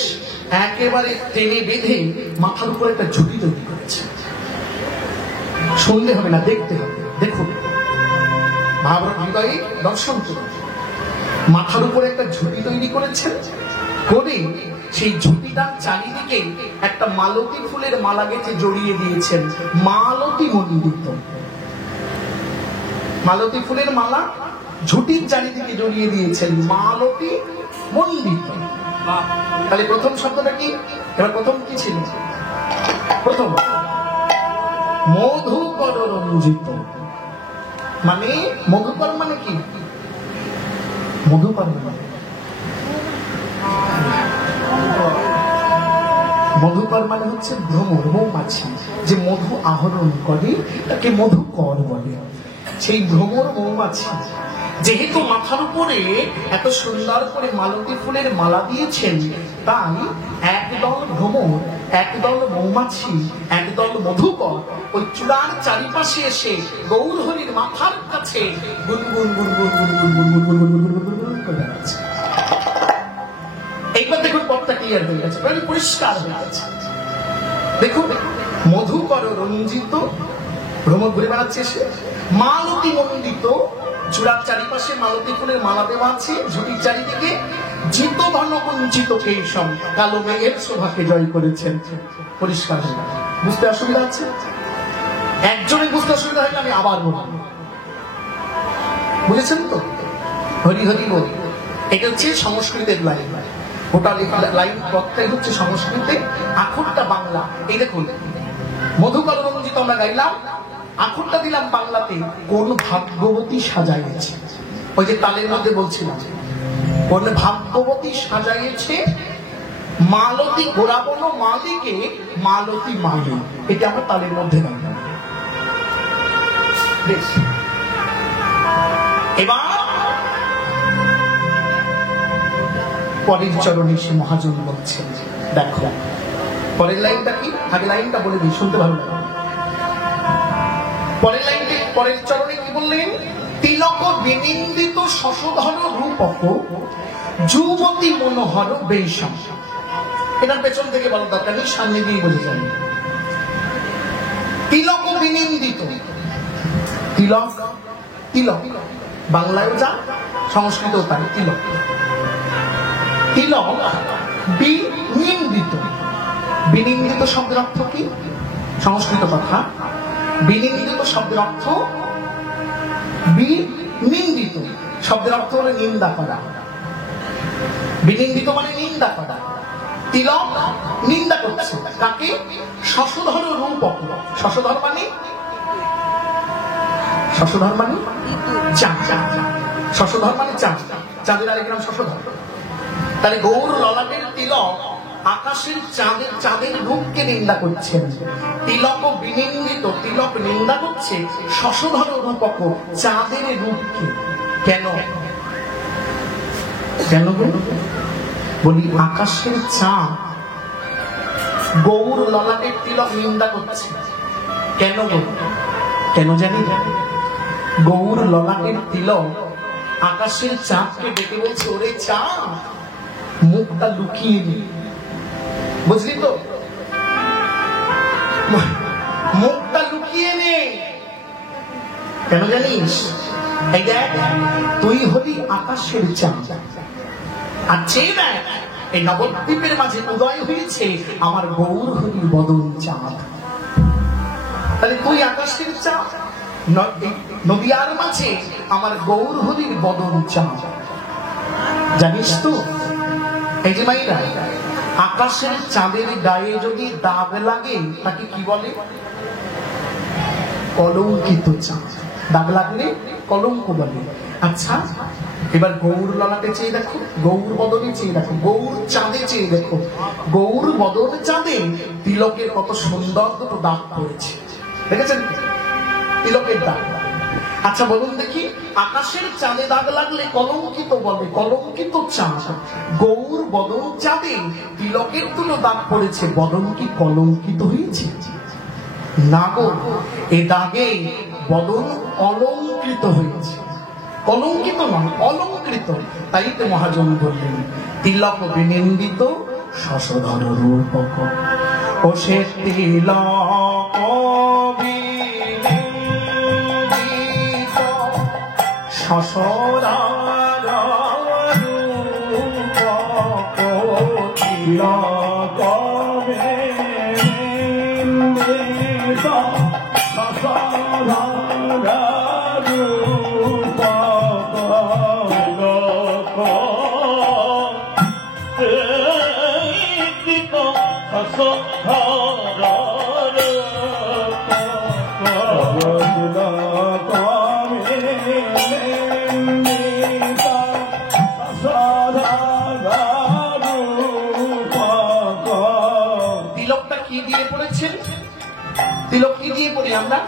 একেবারে টেনে বেঁধে মাথার উপর একটা ঝুঁটি তৈরি করেছে। শুনলে হবে না, দেখতে হবে। দেখুন, ভাবনা হৃদয়ে দর্শন করুন। মাথার উপরে একটা ঝুঁটি তৈরি করেছেন, করে সেই ঝুঁটিটার চারিদিকে একটা মালতী ফুলের মালা গেঁথে জড়িয়ে দিয়েছেন। মালতী মণ্ডিত, মালতী ফুলের মালা ঝুঁটির চারিদিকে জড়িয়ে দিয়েছেন, মালতী মণ্ডিত। তাহলে প্রথম শব্দটা কি? এবার প্রথম কি ছিল? প্রথম মধুকর রঞ্জিত, মানে মধুকর মানে কি? মধুকর মানে মধুকর মানে হচ্ছে ভ্রমর, মৌমাছি যে মধু আহরণ করে তাকে মধুকর বলে। সেই ভ্রমর মৌমাছি যেহেতু মাথার উপরে এত সুন্দর করে মালতী ফুলের মালা দিয়েছেন, তাই একদল ভ্রমর, একদল মৌমাছি, একদল মধুকর ওই চূড়ার চারিপাশে এসে গৌরহরির মাথার কাছে গুনগুন গুনগুন গুনগুন গুনগুন গুনগুন গুনগুন করে যাচ্ছে। এইবার দেখুন পথটা ক্লিয়ার হয়ে গেছে, পরিষ্কার হয়ে গেছে। দেখুন, মধুকর রঞ্জিত, ভ্রমর ঘুরে বেড়াচ্ছে এসে, মালতী মণ্ডিত, চূড়ার চারিপাশে মালতী ফুলের মালা দেওয়া আছে, ঝুটির চারিদিকে জিত ঘন কুঞ্চিত কেশম, কালো মেঘের শোভাকে জয় করেছেন। পরিষ্কার হয়ে গেল। বুঝতে অসুবিধা আছে? একজনে বুঝতে অসুবিধা হলে আমি আবার বলব। বুঝেছেন তো? হরি হরি বল। এটা হচ্ছে সংস্কৃতের লাইন, গোটা লাইন প্রত্যেক হচ্ছে সংস্কৃতে, আখরটা বাংলা। এই দেখুন, মধুকর রঞ্জিত আমরা গাইলাম, আখরটা দিলাম বাংলাতে, কোন ভাগ্যবতী সাজাইয়েছে। ওই যে তালের মধ্যে বলছিলাম, কোন ভাগ্যবতী সাজাইয়েছে মালতী গোড়াবন মালিকে মালতী মালি। এটা আমরা তালের মধ্যে গাইলাম। এবার পরের চরণে সে মহাজন বলছেন, দেখো পরের লাইনটা কি, আগে লাইনটা বলে দিই, শুনতে ভালো লাগে। পরের লাইনটি, পরের চরণে কি বললেন? তিলক বিনিন্দিত শশধর রূপক যুবতী মনোহর বেশম। এটার পেছন থেকে বলার দরকার নেই, সামনে দিয়ে বোঝা যাবে। তিলক বিনিন্দিত, তিলক তিলক বাংলায় যা, সংস্কৃতও তাই, তিলক। তিলক বিনিন্দিত, বিনিন্দিত শব্দের অর্থ কি? সংস্কৃত কথা। বিনিন্দিত শব্দের অর্থ, বিনিন্দিত শব্দের অর্থ হলো নিন্দা করা। বিনিন্দিত মানে নিন্দা করা। তিলক নিন্দা করছে কাকে? শশধর রূপক। শশধর মানে, শশধর মানে চাঁদ। শশধর মানে চাঁদ, চাঁদের আরেক নাম শশধর। তাহলে গৌর ললাটের তিলক আকাশের চাঁদের, চাঁদের রূপকে নিন্দা করছেন। তিলক বিনিন্দিত, তিলক নিন্দা করছে শশধর রূপক, চাঁদের রূপকে। কেন? কেন বলি? আকাশের চাঁদ গৌর ললাটের তিলক নিন্দা করছে। কেন বলি? কেন জানি? গৌর ললাটের তিলক আকাশের চাঁদকে ডেকে বলছে, ওরে চাঁদ মুখটা লুকিয়ে নি। বুঝলি তো? মুখটা লুকিয়ে নে। কেন জানিস? এই দেখ, তুই হলি আকাশের চাঁদ, আর চেয়ে দেখ এই নবদ্বীপের মাঝে উদয় হয়েছে আমার গৌর হরি বদন চাঁদ। তাহলে তুই আকাশের চাঁদ, নদিয়ার মাঝে আমার গৌর হরির বদন চাঁদ। জানিস তো? এই যে মাইরা, আকাশের চাঁদের গায়ে যদি দাগ লাগে তাকে কি বলে? কলঙ্কিত চাঁদ। দাগ লাগলে কলঙ্ক বলে। আচ্ছা, এবার গৌর ললাটে চেয়ে দেখো, গৌর বদনে চেয়ে দেখো, গৌর চাঁদে চেয়ে দেখো। গৌর বদন চাঁদে তিলকের কত সুন্দর দুটো দাগ পড়েছে, দেখেছেন? তিলকের দাগ। আচ্ছা বলুন দেখি, আকাশের চাঁদে দাগ লাগলে কলঙ্কিত বলে, কলঙ্কিত চাঁদ। গৌর বদন চাঁদে তিলকের দুটো দাগ পড়েছে, বদন কি কলঙ্কিত হয়েছে? না গো, এ দাগে বদন অলঙ্কৃত হয়েছে। কলঙ্কিত নয়, অলঙ্কৃত। তাই তো মহাজন বললেন, তিলক বিনিন্দিত শশধর রূপক। ও সে তিলক বিনিন্দিত শশধর রূপক, তিলক বিনিন্দিত শশধর তিলকটা কি দিয়ে পড়েছেন? তিলক কি দিয়ে পড়ি আমরা?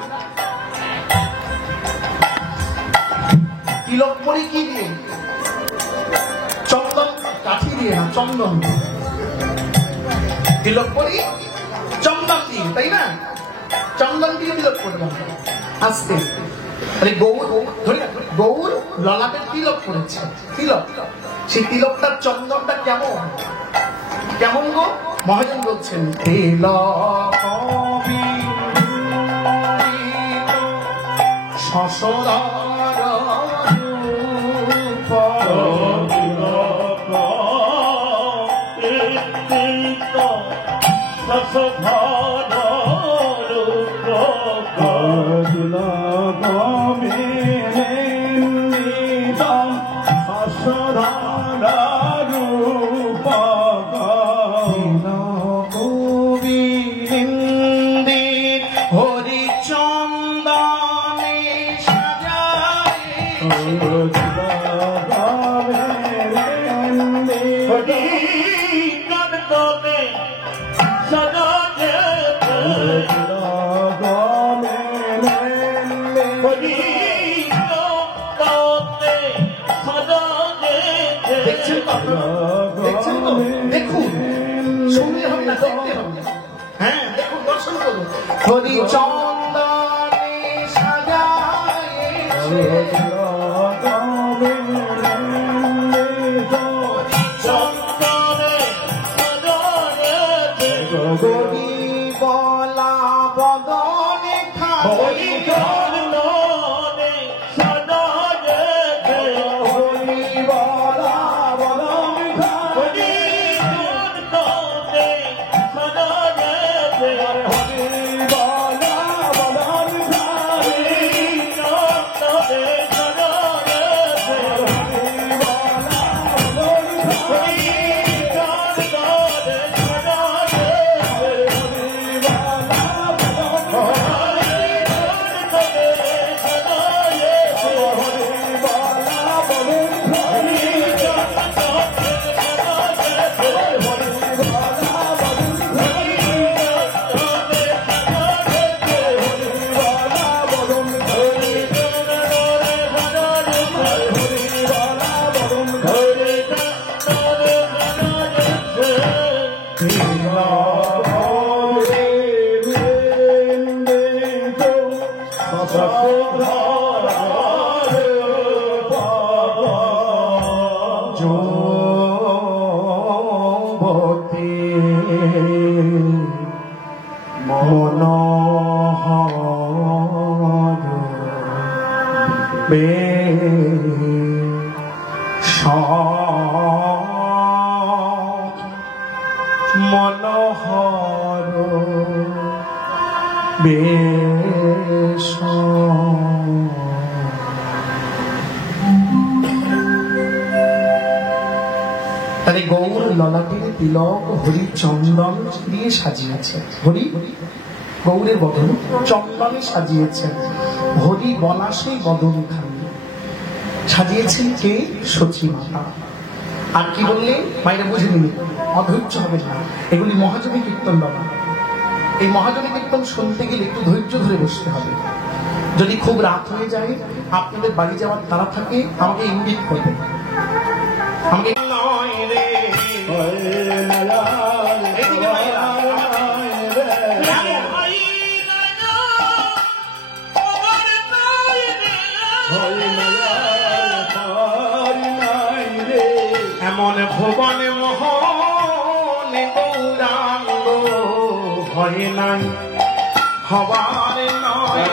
তিলক পড়ি কি দিয়ে? চন্দন কাঠি দিয়ে না, চন্দন দিয়ে। তিলক পড়ি চন্দন দিয়ে, তাই না? চন্দন দিয়ে তিলক পড়লাম আস্তে। গৌর ধরে গৌর ললাটের তিলক পড়েছে, তিলক। সেই তিলকটার চন্দনটা কেমন? কেমন গো? মহাজন বলছেন, তিলক শশধর হরিচন্দন দেখছেন তো আপনারা? দেখছেন তো? দেখুন, শুনলে হবে না, দেখতে হবে। হ্যাঁ, দেখুন, দর্শন করুন। হরি চন্দনে সাজায়েছে বলা বদনে খালি মনোহর বেশ তাহলে গৌর ললাটের তিলক হরি চন্দন দিয়ে সাজিয়েছে। হরি গৌরের বদন চন্দনে সাজিয়েছে, হরি বলা সেই বদন খানি সাজিয়েছেন কে? সচী মাতা। আর কি বললে মায়েরা বুঝে নিলে, অধৈর্য হবে না। এগুলি মহাজনী কীর্তন বাবা। এই মহাজনী কীর্তন শুনতে গেলে একটু ধৈর্য ধরে বসতে হবে। যদি খুব রাত হয়ে যায়, আপনাদের বাড়ি যাওয়ার তাড়া থাকে, আমাকে ইঙ্গিত করবেন। আমাকে এমন ভুবনে মোহনে গৌরাঙ্গ হয় নাই হবার নয়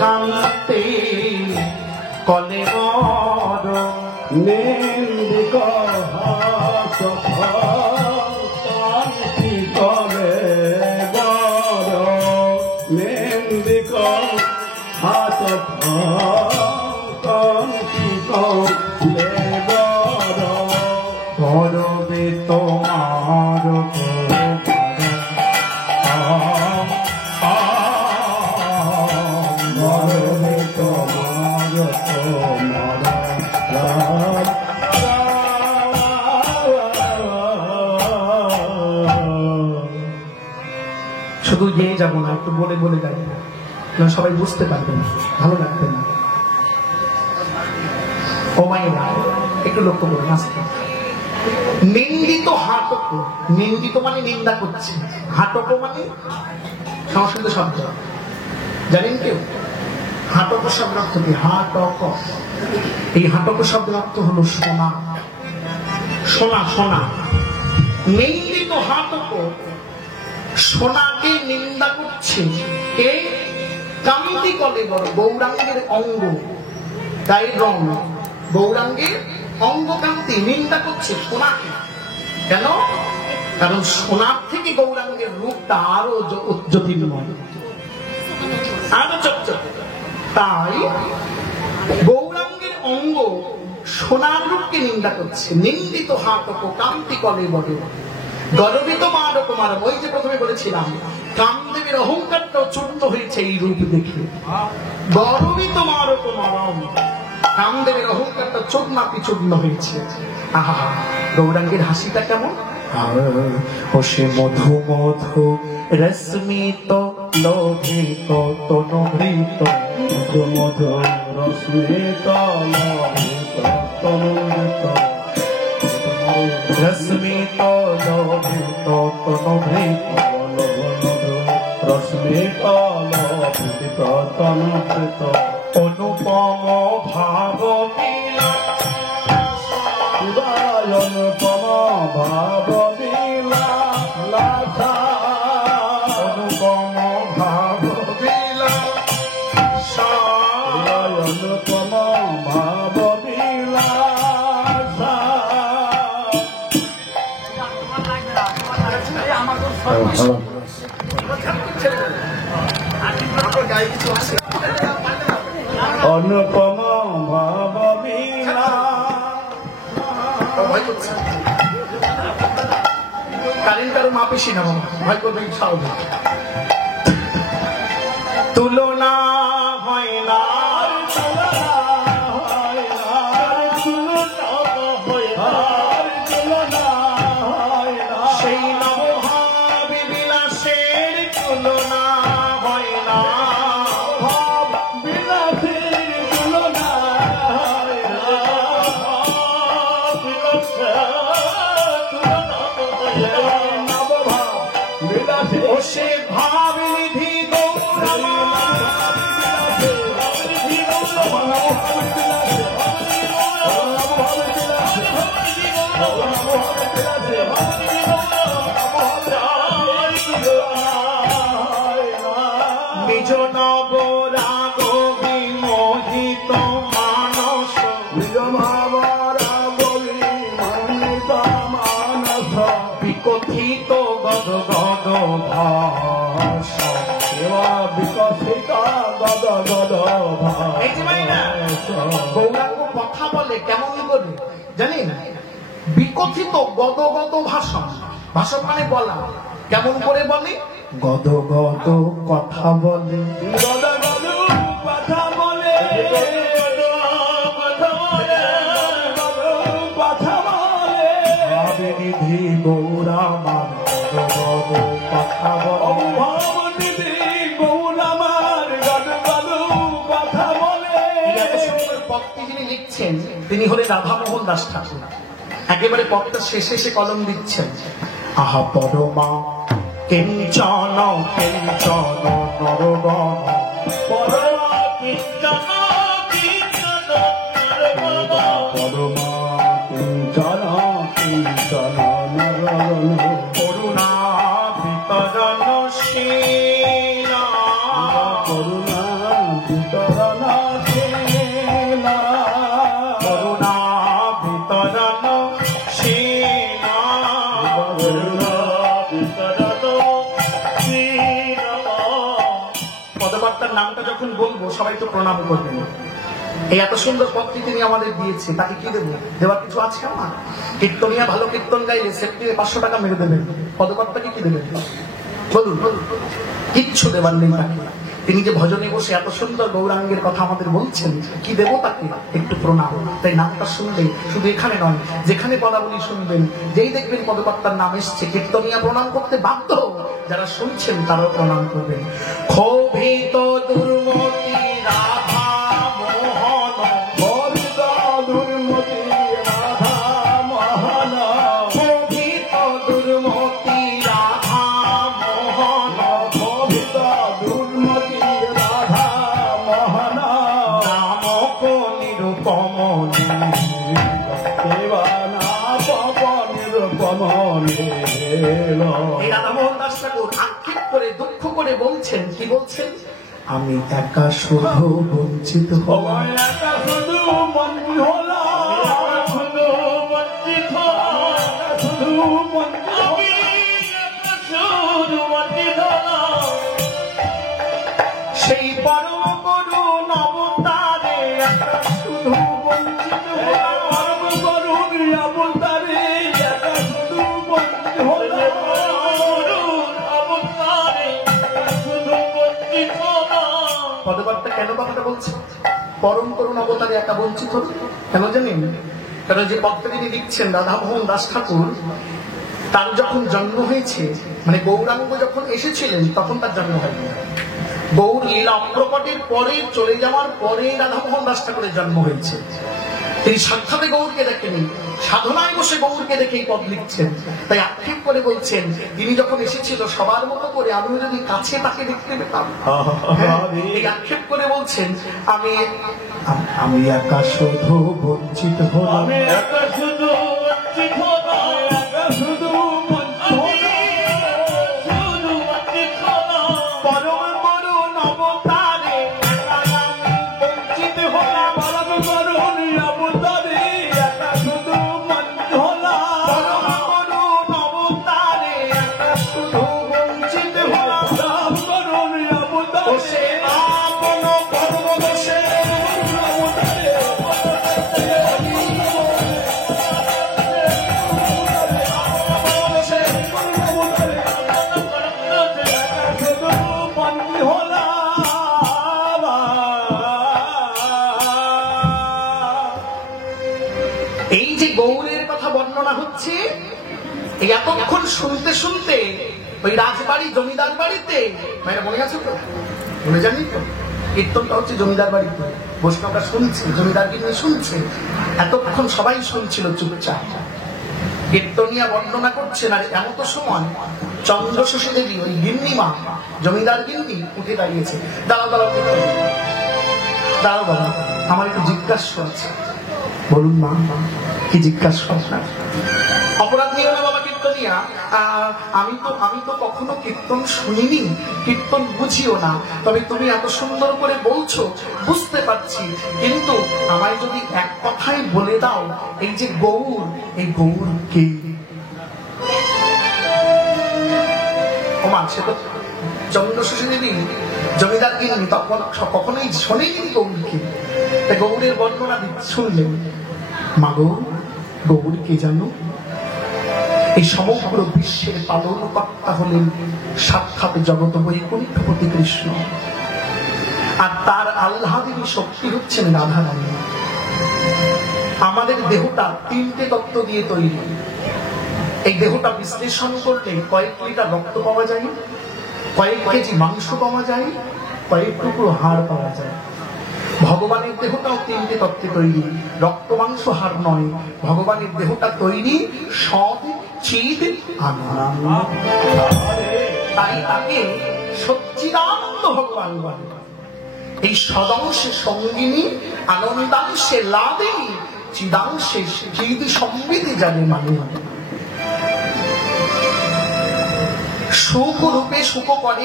কান্তে কলে বড় নেন্দিক হাত কান্তি কলে বড় নেন্দিক হাত কান্তি কলে বড় করবে তোমার শুধু গিয়ে যাবো না, একটু বলে বলে গাই না, সবাই বুঝতে পারবে না, ভালো লাগবে না। ও মায়েরা একটু লক্ষ্য করুন আজকে। নিন্দিত হাটক, নিন্দিত মানে নিন্দা করছে, হাটক মানে সংস্কৃত শব্দ, জানেন কেউ? হাটক শব্দের অর্থ কি? হাটক, এই হাটক শব্দের অর্থ হলো সোনা, সোনা সোনা। নিন্দিত হাটক সোনাকে নিন্দা করছে কে? কান্তি কলে বড়, গৌরাঙ্গের অঙ্গ, গায়ের রং গৌরাঙ্গের অঙ্গকান্তি নিন্দা করছে সোনাকে। কেন? কারণ সোনার থেকে গৌরাঙ্গের রূপটা আরো জ্যোতির্ময়, আরো চকচকে। তাই গৌরাঙ্গের অঙ্গ সোনার রূপকে নিন্দা করছে। নিন্দিত হাতক কান্তি কলে বড় গর্বিত মারক মারম। ওই যে প্রথমে বলেছিলাম কামদেবের অহংকারটাও চূর্ণ হয়েছে এই রূপ দেখে। গর্বিত মারক মারম, কামদেবের অহংকারটা চূর্ণাতি চূর্ণ হয়েছে। আহা, গৌরাঙ্গের হাসিটা কেমন! ও সে মধু মধু রশ্মিত লোভিত তনুভৃত, মধু মধু রশ্মিত লোভিত তনুভৃত, রশ্মিত লোভিত তনুভৃত, রশ্মিত লোভিত তনুভৃত, অনুপম ভাব অনুপম ভাব বিলাসা, অনুপম ভাব বিলাসা, অনুপম ভাব বিলাসা। অনুপম ভাব কারেন্ট কারো মাপেছি না, ভয় করবেন স্বাভাবিক। তুলনা হয় না, সেই নবভাব বিলাসের তুলনা হয় না, ও সে ভাব নিধি নিজ নবরাগ বিমোহিত মানস, নিজ ভাবরাগ বিমোহিত মানস, বিকথিত গদ গদ ভাষা, বিকশিত গদ গদ ভাষা। গৌরাঙ্গ কথা বলে কেমন করে জানেন? বিকথিত গদ গদ ভাষা, ভাষা মানে বলা। কেমন করে বলে? গদ গদ কথা বলে, গদ গদ কথা বলে, কথা বলে, ভাবনিধি গৌরামান গদ গদ কথা বলে, ভাবনিধি গৌরামান গদ গদ কথা বলে। এত সুন্দর পদটি যিনি লিখছেন তিনি হলেন রাধামোহন দাস ঠাকুর। একেবারে পদটা শেষে সে কলম দিচ্ছেন। আহা পরমা কিঞ্চন কিঞ্চন নরগণ, পরমা কিঞ্চন কিঞ্চন নরগণ, পরমা কিঞ্চন কিঞ্চন নরগণ, করুণা বিতরণশীল, করুণা বিতরণশীল, করুণা বিতরণশীল, করুণা বিতরণশীল। পদকর্তার নামটা যখন বলবো সবাই তো প্রণাম করবেন। এই এত সুন্দর পদটি তিনি আমাদের দিয়েছে, তাকে কি দেবো? দেওয়ার কিছু আছে আমার? কীর্তনিয়া ভালো কীর্তন গাইলে সেপ্টিমে 500 টাকা মেরে দেবেন। পদকর্তাকে কি দেবেন? বলুন বলুন। কিচ্ছু দেবার নেই তাকে। তিনি যে ভজনে বসে এত সুন্দর গৌরাঙ্গের কথা আমাদের বলছেন, কি দেবো তাকে? একটু প্রণাম। তাই নামটা শুনলে শুধু এখানে নয়, যেখানে পদাবলী শুনবেন, যেই দেখবেন পদকর্তার নাম এসছে, কীর্তনিয়া প্রণাম করতে বাধ্য। যারা শুনছেন তারাও প্রণাম করবেন। ক্ষোভিত দুর্মতি রাধা মোহন, ক্ষোভিত দুর্মতি রাধা মোহন, ক্ষোভিত দুর্মতি রাধা মোহন, ক্ষোভিত দুর্মতি রাধা মোহন, নামক নিরুপম দেবানাপক নিরুপম নীল। এই রাধামোহন দাস ঠাকুর আক্ষেপ করে দুঃখ করে বলছেন, কি বলছেন? আমি একা শুধু বঞ্চিত হলাম, একা শুধু বন্দী হলাম, সেই পরম করুণ অবতারে একা শুধু বঞ্চিত পরম করুণ অবতারে একা শুধু বঞ্চিত পদবার্তা কেন কথাটা বলছে? পরম করুণ অবতারে একা বঞ্চিত কেন জানেন? কারণ যে পদটা তিনি লিখছেন রাধামোহন দাস ঠাকুর, তার যখন জন্ম হয়েছে, মানে গৌরাঙ্গ যখন এসেছিলেন তখন তার জন্ম হয়নি। গৌর লীলা অপ্রকটের পরে চলে যাওয়ার পরে রাধামোহন দাস ঠাকুরের জন্ম হয়েছে। তিনি সাক্ষাতে গৌরকে দেখেনি, সাধনায় বসে গৌরকে দেখে এই পদ লিখছেন। তাই আক্ষেপ করে বলছেন তিনি যখন এসেছিল সবার মতো করে আমিও যদি কাছে তাকে দেখতে পেতাম। এই আক্ষেপ করে বলছেন আমি একা শুধু বঞ্চিত হলাম, আমি একা শুধু বঞ্চিত হলাম, একা শুধু এতক্ষণ শুনতে শুনতে ওই রাজবাড়ি জমিদার বাড়িতে, মানে মনে আছে তো, মনে জানি তো, কীর্তনটা হচ্ছে জমিদার বাড়িতে বৈষ্ণবরা শুনছে, জমিদার গিন্নি শুনছে। এতক্ষণ সবাই শুনছিল চুপচাপ, কীর্তনিয়া বর্ণনা করছেন। আর এমন সময় চন্দ্রশোষী দেবী ওই গিন্নিমা, জমিদার গিন্নি উঠে দাঁড়িয়েছে। দাঁড়াও দাঁড়াও দাঁড়াও বাবা, আমার একটু জিজ্ঞাসা আছে। বলুন মা, কি জিজ্ঞাসা আপনার? অপরাধ নিও না বাবা কীর্তনিয়া, আমি তো কখনো কীর্তন শুনিনি, কীর্তন বুঝিও না, তবে তুমি এত সুন্দর করে বলছো বুঝতে পারছি। কিন্তু আমায় যদি এক কথাই বলে দাও, এই যে গৌর, এই গৌর কে? ওমা, সে তো চন্দ্রশোষী দেবী জমিদার গিন্নি তখন কখনোই শোনেনি গৌরকে। তাই গৌরের বর্ণনা শুনলেন। মা গো, গৌর কে জানো? এই সমগ্র বিশ্বের পালনকর্তা হলেন সাক্ষাৎ জগৎ বৈকুণ্ঠপতি কৃষ্ণ, আর তার আহ্লাদিনী শক্তি হচ্ছেন রাধারানী। আমাদের দেহটা তিনটে তত্ত্ব দিয়ে তৈরি। এই দেহটা বিশ্লেষণ করলে কয়েক লিটার রক্ত পাওয়া যায়, কয়েক কেজি মাংস পাওয়া যায়, কয়েক টুকরো হাড় পাওয়া যায়। ভগবানের দেহটাও তিনটে তত্ত্বে তৈরি, রক্ত মাংস হাড় নয়। ভগবানের দেহটা তৈরি সৎ চিদ আনন্দ, তাই তাকে সচ্চিদানন্দ ভগবান বলে। এই সদংশে সঙ্গিনী, আনন্দাংশে লাদিনী, চিদাংশে চিদ সম্বিধি জানে মানে। সুখ রূপে সুখ করে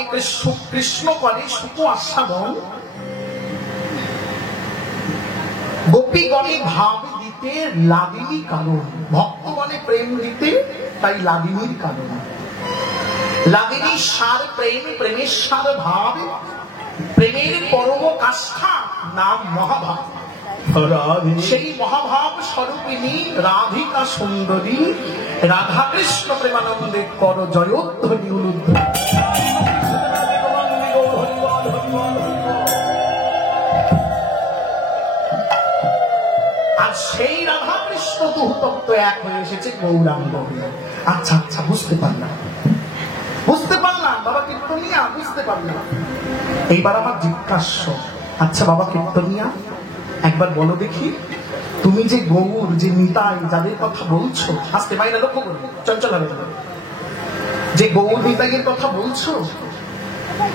কৃষ্ণ করে সুখ আস্বাদন, গোপীগণে ভাব দিতে লাদিনী কারণ, ভক্তগণে প্রেম দিতে তাই লাদিনীর কারণ। লাদিনীর সার প্রেম, প্রেমের সার ভাব, প্রেমের পরম কাষ্ঠা নাম মহাভাব। সেই মহাভাব স্বরূপিনী রাধিকা সুন্দরী, রাধা কৃষ্ণ প্রেমানন্দে কর জয়োধ্বনি উলুধ্বনি। আর সেই রাধা কৃষ্ণ দুতত্ত্ব এক হয়ে এসেছে গৌরাঙ্গ হয়ে। আচ্ছা আচ্ছা, বুঝতে পারলাম বাবা কীর্তনিয়া, বুঝতে পারলাম। এইবার আমার জিজ্ঞাস্য, আচ্ছা বাবা কীর্তনিয়া, একবার বলো দেখি, তুমি যে গৌর, যে নিতাই, যাদের কথা বলছো, আস্তে বাইরে লক্ষ্য করো, চঞ্চল হবে, যে গৌর নিতাইয়ের কথা বলছো,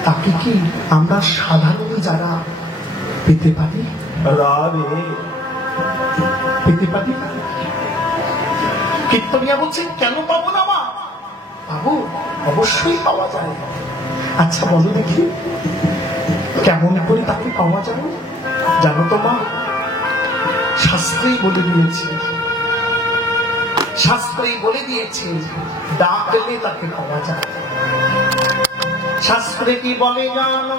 তাকে কি আমরা সাধারণ যারা পেতে পারি? পেতে পারি? কীর্তনিয়া বলছে, কেন পাবো না মা? পাবো, অবশ্যই পাওয়া যায়। আচ্ছা বলো দেখি, কেমন করে তাকে পাওয়া যায়? জানো তো মা, শাস্ত্রেই বলে দিয়েছে, শাস্ত্রে বলে দিয়েছে ডাকলে তাকে পাওয়া যায়। শাস্ত্রে কি বলে জানো?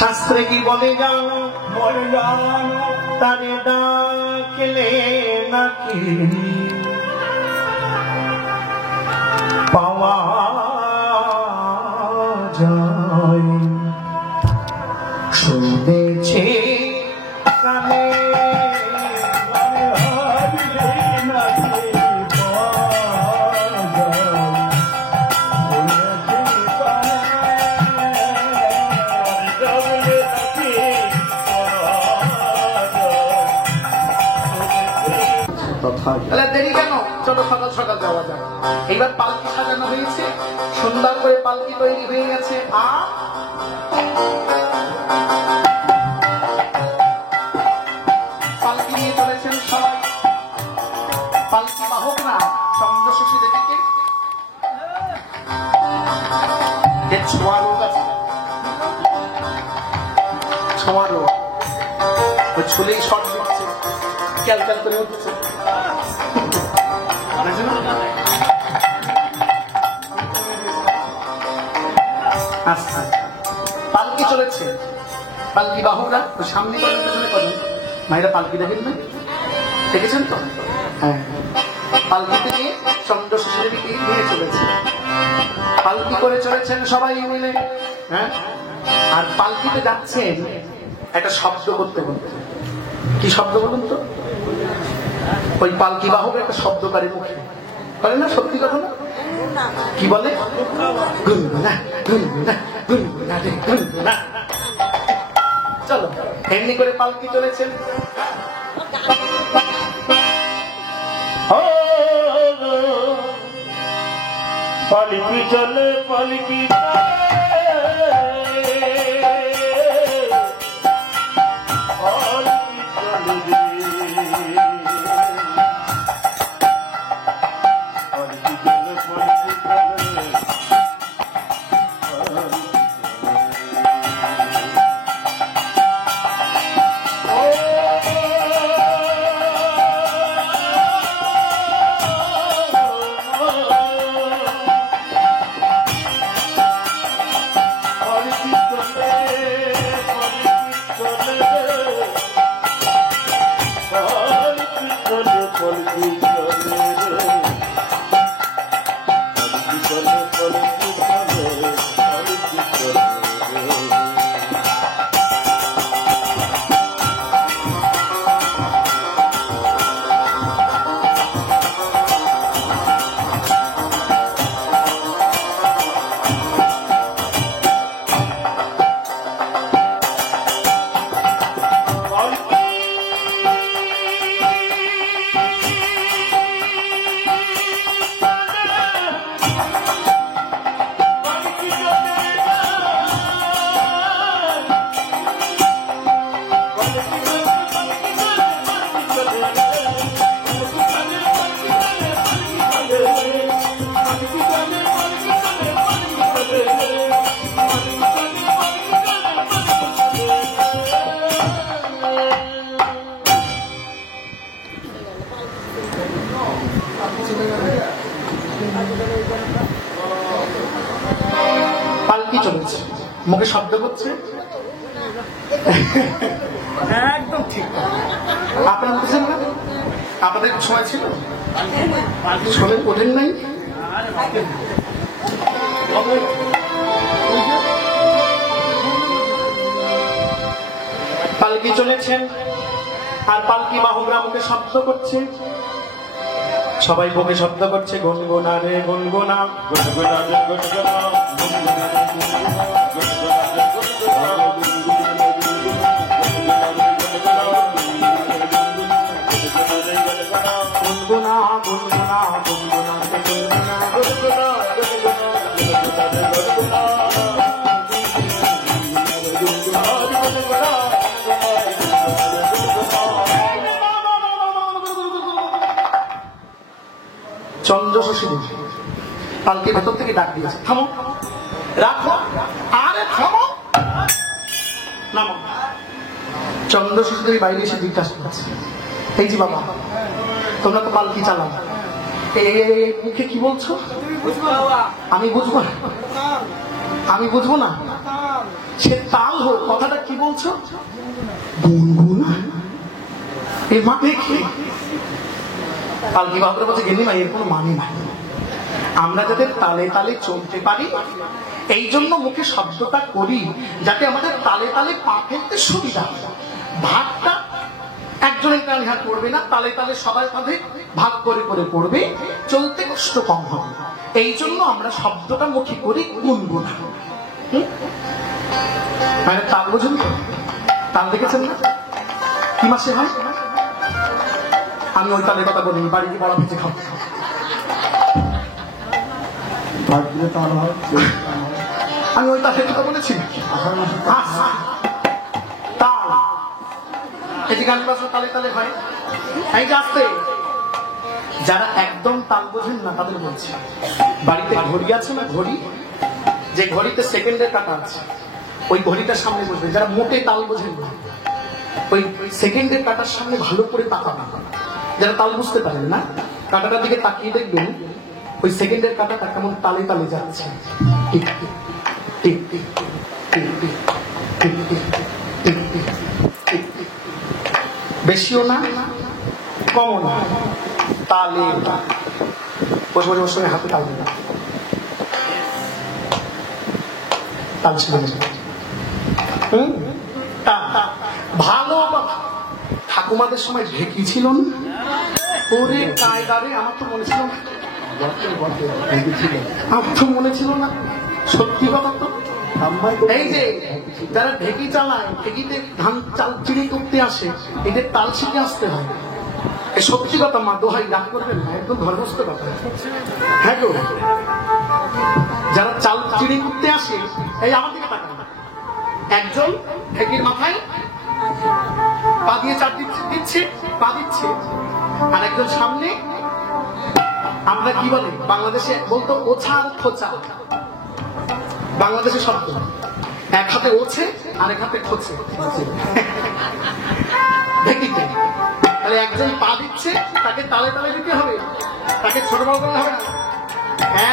শাস্ত্রে কি বলে জানো? বলে জানো তারে ডাকলে নাকি পাওয়া যায়। শুনেছে কানে দেরি কেন? চলো সকাল সকাল যাওয়া যাক। এইবার পালকি সাজানো হয়েছে, সুন্দর করে পালকি তৈরি হয়ে গেছে। আর পালকি নিয়ে চলেছেন সবাই। পালকি বাহকরা চন্দ্রশশী দেবীকে ছোঁয়া রোগ আছে, ছোঁয়া রোগ, ওই ছুলেই শট দিচ্ছে, ক্যালক্যাল করে উঠছে। আচ্ছা, পালকি চলেছে, পালকি বাহকরা সামনে করেন পেছনে করেন। মায়েরা পালকি দেখেন না? দেখেছেন তো? হ্যাঁ, পালকিতে নিয়ে চন্দ্রশশী দেবীকে নিয়ে চলেছে। পালকি করে চলেছেন সবাই মিলে। হ্যাঁ, আর পালকিতে যাচ্ছেন একটা শব্দ করতে করতে। কি শব্দ বলুন তো? ওই পালকি বাহক একটা শব্দ করে মুখে, বলে না? সত্যি কথা না? কি বলে? গুনগুনা গুনগুনা গুনগুনা রে গুনগুনা। চলো, এমনি করে পালকি চলেছেন। পালকি চলে পালকি পালকি চলেছে, মুখে শব্দ করছে। একদম ঠিক। আপনারা বুঝছেন না? আপনাদের সময় ছিল, শোনে ওঠেন নাই। পালকি চলেছেন আর পালকি বাহকরা মুখে শব্দ করছে। সবাই মুখে শব্দ করছে, গুনগুনা রে গুনগুনা গুনগুনা রে গুনগুনা গুনগুনা রে গুনগুনা গুনগুনা রে গুনগুনা গুনগুনা গুনগুনা গুনগুনা রে গুনগুনা গুনগুনা গুনগুনা রে গুনগুনা। চন্দ্রশশী দেবী পালকির ভেতর থেকে ডাক দিয়েছে, থামো, রাখো, আরে থামো, নামো। চন্দ্রশশী দেবী বাইরে এসে জিজ্ঞাসা করছে, এই যে বাবা, তোমরা তো পালকি চালাও, মুখে কি বলছো? আমি বুঝবো না, আমি বুঝবো না। সে তাল হোক, কথাটা কি বলছো? গুনগুনা। এর মানে কি? পালকি বাবুরা বলছে গিন্নিমা এর কোনো মানে নাই। আমরা যাতে তালে তালে চলতে পারি এই জন্য মুখে শব্দটা করি, যাতে আমাদের তালে তালে পা ফেলতে সুবিধা। ভাগটা একজনের কানে হাত পড়বে না, তালে তালে সবাই কাঁধে ভাগ করে করে পড়বে, চলতে কষ্ট কম হবে। এই জন্য আমরা শব্দটা মুখে করি গুনগুনা। মানে তাল বোঝেন তো? তাল দেখেছেন না কি মাসে হয়? আমি ওই তালের কথা বলিনি, বাড়িতে বড় ভেজে খাবো। আমি ওই তালের কথা বলেছি। তাল এই যে গান বাজনা তালে তালে হয়, এই যে আসতে যারা একদম তাল বোঝেন না তাদের বলছি, বাড়িতে ঘড়ি আছে না, ঘড়ি, যে ঘড়িতে সেকেন্ডের কাটা আছে, ওই ঘড়িটার সামনে বসবে। যারা মোটে তাল বোঝেন না, ওই সেকেন্ডের কাটার সামনে ভালো করে তাকানো। যারা তাল বুঝতে পারেন না, কাটাটার দিকে তাকিয়ে দেখবেন ওই সেকেন্ডের কাটাটা কেমন তালে তালে যাচ্ছে। Tick tick tick tick tick tick tick tick tick tick tick tick. বেশিও না কমও না, তালে বসে বসে ওর সঙ্গে হাতে তাল দেবে। তাল ছিল ভালো। ঠাকুমাদের সময় ঢেকি ছিল না, ওরে কায়দারে, আমার তো মনে ছিল না, আমার তো মনে ছিল না, সত্যি কথা তো। এই যে যারা ঢেকি চালায়, ঢেকিতে ধান চাল চিড়ি করতে আসে, এদের তাল শিখে আসতে হয়। সত্যি কথা মা, দোহাই রাগ করবেন না, একদম ধর্মস্থ কথা। হ্যাঁ গো, যারা চাল চিড়ি করতে আসে, এই আমার দিকে তাকান, একজন ঢেকির মাথায় পা দিয়ে চার দিচ্ছে, পা দিচ্ছে, আর একজন সামনে, আমরা কি বলে বাংলাদেশে বলতো ওছা আর খোঁচা, বাংলাদেশের শব্দ, এক হাতে ওছে আর এক হাতে খোঁচে ঢেকিতে। তাহলে একজন পা দিচ্ছে, তাকে তালে তালে দিতে হবে, তাকে ছোট বড় করতে হবে না,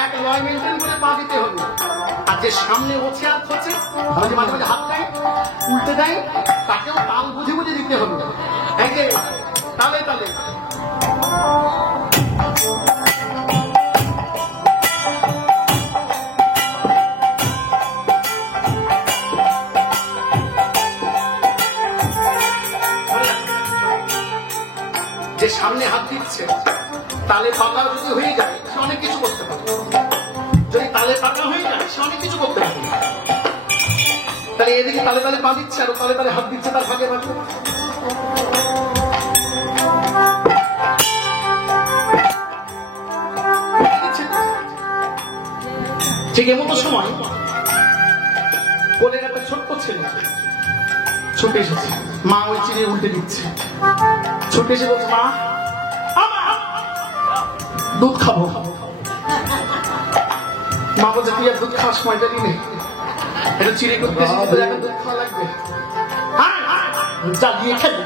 এক লয় মেনটেন করে পা দিতে হবে। আর যে সামনে ওছে আর খোঁচে, মাঝে মাঝে হাত দেয় উল্টে দেয়, তাকেও তাল বুঝে বুঝে দিতে হবে। এই যে তালে তালে। যে সামনে হাত দিচ্ছে, তালে পাকা যদি হয়ে যায় সে অনেক কিছু করতে পারে, যদি তালে পাকা হয়ে যায় সে অনেক কিছু করতে পারে। তাহলে এদিকে তালে তালে পা দিচ্ছে আর তালে তালে হাত দিচ্ছে, তার ভাগে ভাগে। ঠিক এমতো সময় কোলের একটা ছোট্ট ছেলে ছুটে এসেছে, মা ওই চিড়ে উল্টে দিচ্ছে, ছুটে এসে বলছে মা দুধ খাবো। মা বলছে তুই আর দুধ খাওয়ার সময় জানি নেই, এটা চিড়ে করতে দুধ খাওয়া লাগবে, জ্বালিয়ে খেলে।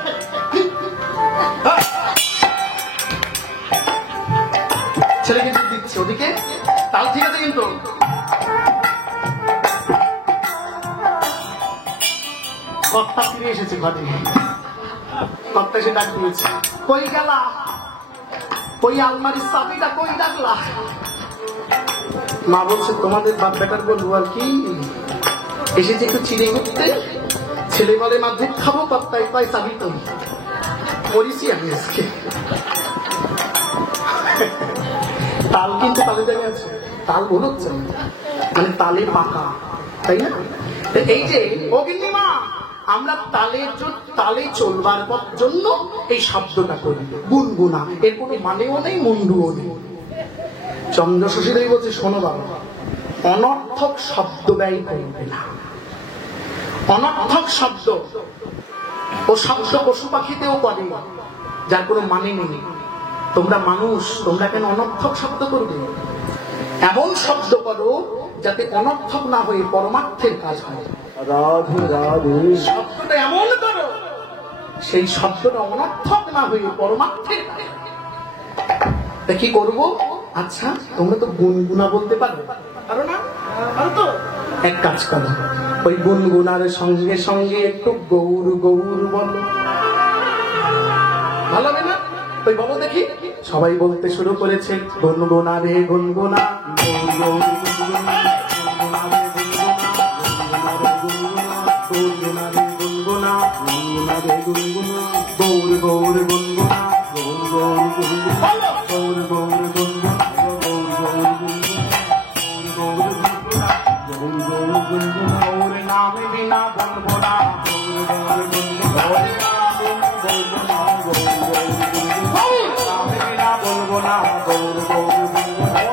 ছেলেকে দুধ দিচ্ছে, ওদিকে তাল ঠিক আছে, কিন্তু কর্তা ফিরে এসেছে ঘরে। কর্তা এসে ডাক দিয়েছে, কই গেলা, ওই আলমারির চাবিটা কই রাখলা? মা বলছে তোমাদের বাপ বেটার বলবো আর কি, এসেছে একটু চিড়ে করতে, ছেলে বলে মা দুধ খাবো, কর্তায় পাই চাবি তো মরিছি আমি আজকে। তাল কিন্তু তালে জায়গায় আছে, তাল বলছে মানে তালে পাকা, তাই না? এই যে অগ্নিমা, আমরা তালে চলবার জন্য এই শব্দটা করি গুনগুনা, এর কোনো মানেও নেই, মুন্ডুও নেই। চন্দ্র শশীরাই বলছে শোনো বাবা, অনর্থক শব্দ ব্যয় করবে না। অনর্থক শব্দ ও শব্দ পশু পাখিতেও করে, যার কোনো মানে নেই। তোমরা মানুষ, তোমরা কেন অনর্থক শব্দ করবে? এমন শব্দ করো যাতে অনর্থক না হয়ে পরমার্থের কাজ হয়। রাধে রাধে। শব্দটা এমন করো সেই শব্দটা অনর্থক না হয়ে পরমার্থের তা কি করবো? আচ্ছা তোমরা তো গুনগুনা বলতে পারো, পারো না? পারো তো? এক কাজ করো, ওই গুনগুনার সঙ্গে সঙ্গে একটু গৌর গৌর বলো, ভালো হবে না? ওই বলো দেখি। সবাই বলতে শুরু করেছে, গুনগুনা রে গুনগুনা, গৌর গৌর গুনগুনা, গুনগুনা রে গুনগুনা, গুনগুনা রে গুনগুনা, গুনগুনা রে গুনগুনা, গৌর গৌর গুনগুনা, গৌর গৌর গুনগুনা, গৌর গৌর গুনগুনা, গৌর গৌর গুনগুনা, গৌর গৌর গুনগুনা, গৌর গৌর গুনগুনা, ওর নাম বিনা বলবো না, গৌর গৌর গুনগুনা, ওর নাম বিনা বলবো না, গৌর গৌর গুনগুনা, নাম বিনা বলবো না, গৌর গৌর গুনগুনা,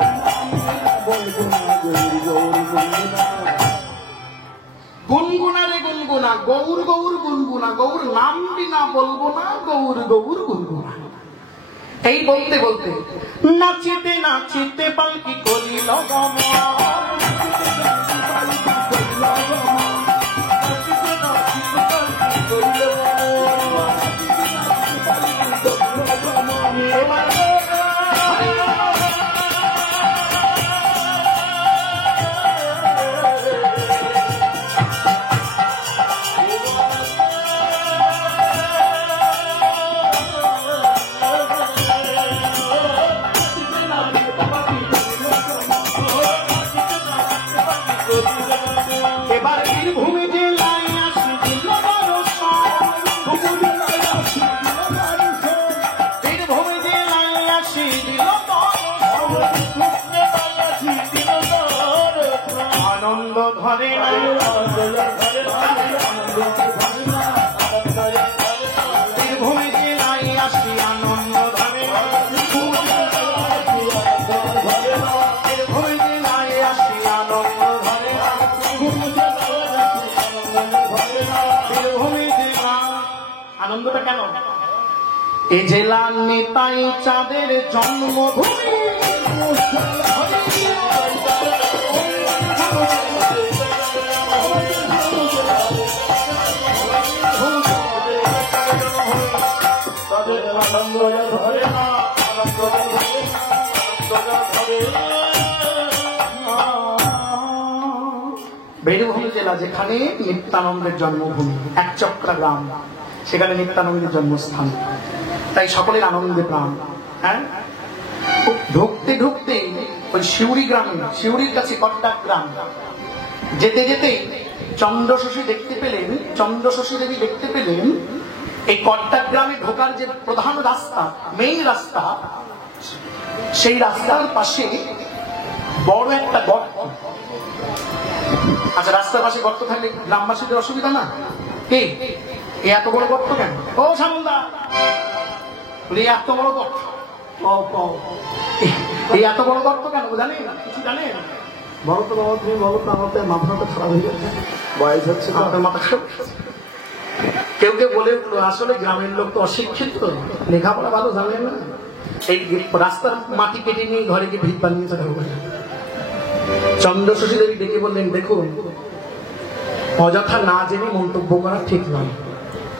বলবো না, গৌর গৌর গুনগুনা। গুনগুনা রে গুনগুনা, গৌর গৌর গুনগুনা, গৌর নাম বিনা বলবো না, গৌর গৌর গুনগুনা। এই বলতে বলতে নাচিতে নাচিতে পালকি করিল গমন, এবার বীরভূমে জেলায় আসিল দর্শন, বীরভূমে জেলায় আসিল আনন্দ ধরে বীরভূমে জেলায় আসি আনন্দ ধরে, বীরভূমে জেলায় আসি আনন্দ ধরে, আনন্দটা কেন? এ জেলার নেতাই চাঁদের জন্মভূমি, বীরভূম জেলা যেখানে নিত্যানন্দের জন্মভূমি, একচক্রা গ্রাম, সেখানে নিত্যানন্দের জন্মস্থান, তাই সকলের আনন্দে প্রাণ। হ্যাঁ, ঢুকতে ঢুকতে ওই শিউরি গ্রামে, শিউরির কাছে কট্টাক গ্রাম, যেতে যেতে চন্দ্রশশী দেখতে পেলেন, চন্দ্রশশী দেবী দেখতে পেলেন এই কট্টাক গ্রামে ঢোকার যে প্রধান রাস্তা, মেইন রাস্তা, সেই রাস্তার পাশে বড় একটা গর্ত। আচ্ছা, রাস্তার পাশে গর্ত থাকলে গ্রামবাসীদের অসুবিধা না? কি এত বড় গর্ত কেন? ও সামলদা, এত বড় গর্ত, এই এত বড় গর্ত কেন জানেন? কিছু জানেন? বলো তো বাবা, তুমি বলো তো, আমার তো মাথাটা খারাপ হয়ে যাচ্ছে, বয়স হচ্ছে, আপনার মাথা খারাপ। কেউ কেউ বলে আসলে গ্রামের লোক তো অশিক্ষিত, লেখাপড়া ভালো জানলেন না, এই রাস্তার মাটি কেটে নিয়ে ঘরে গিয়ে ভিত বানিয়েছে। চন্দ্রশশী দেবী ডেকে বললেন, দেখুন অযথা না জেনে মন্তব্য করা ঠিক নয়,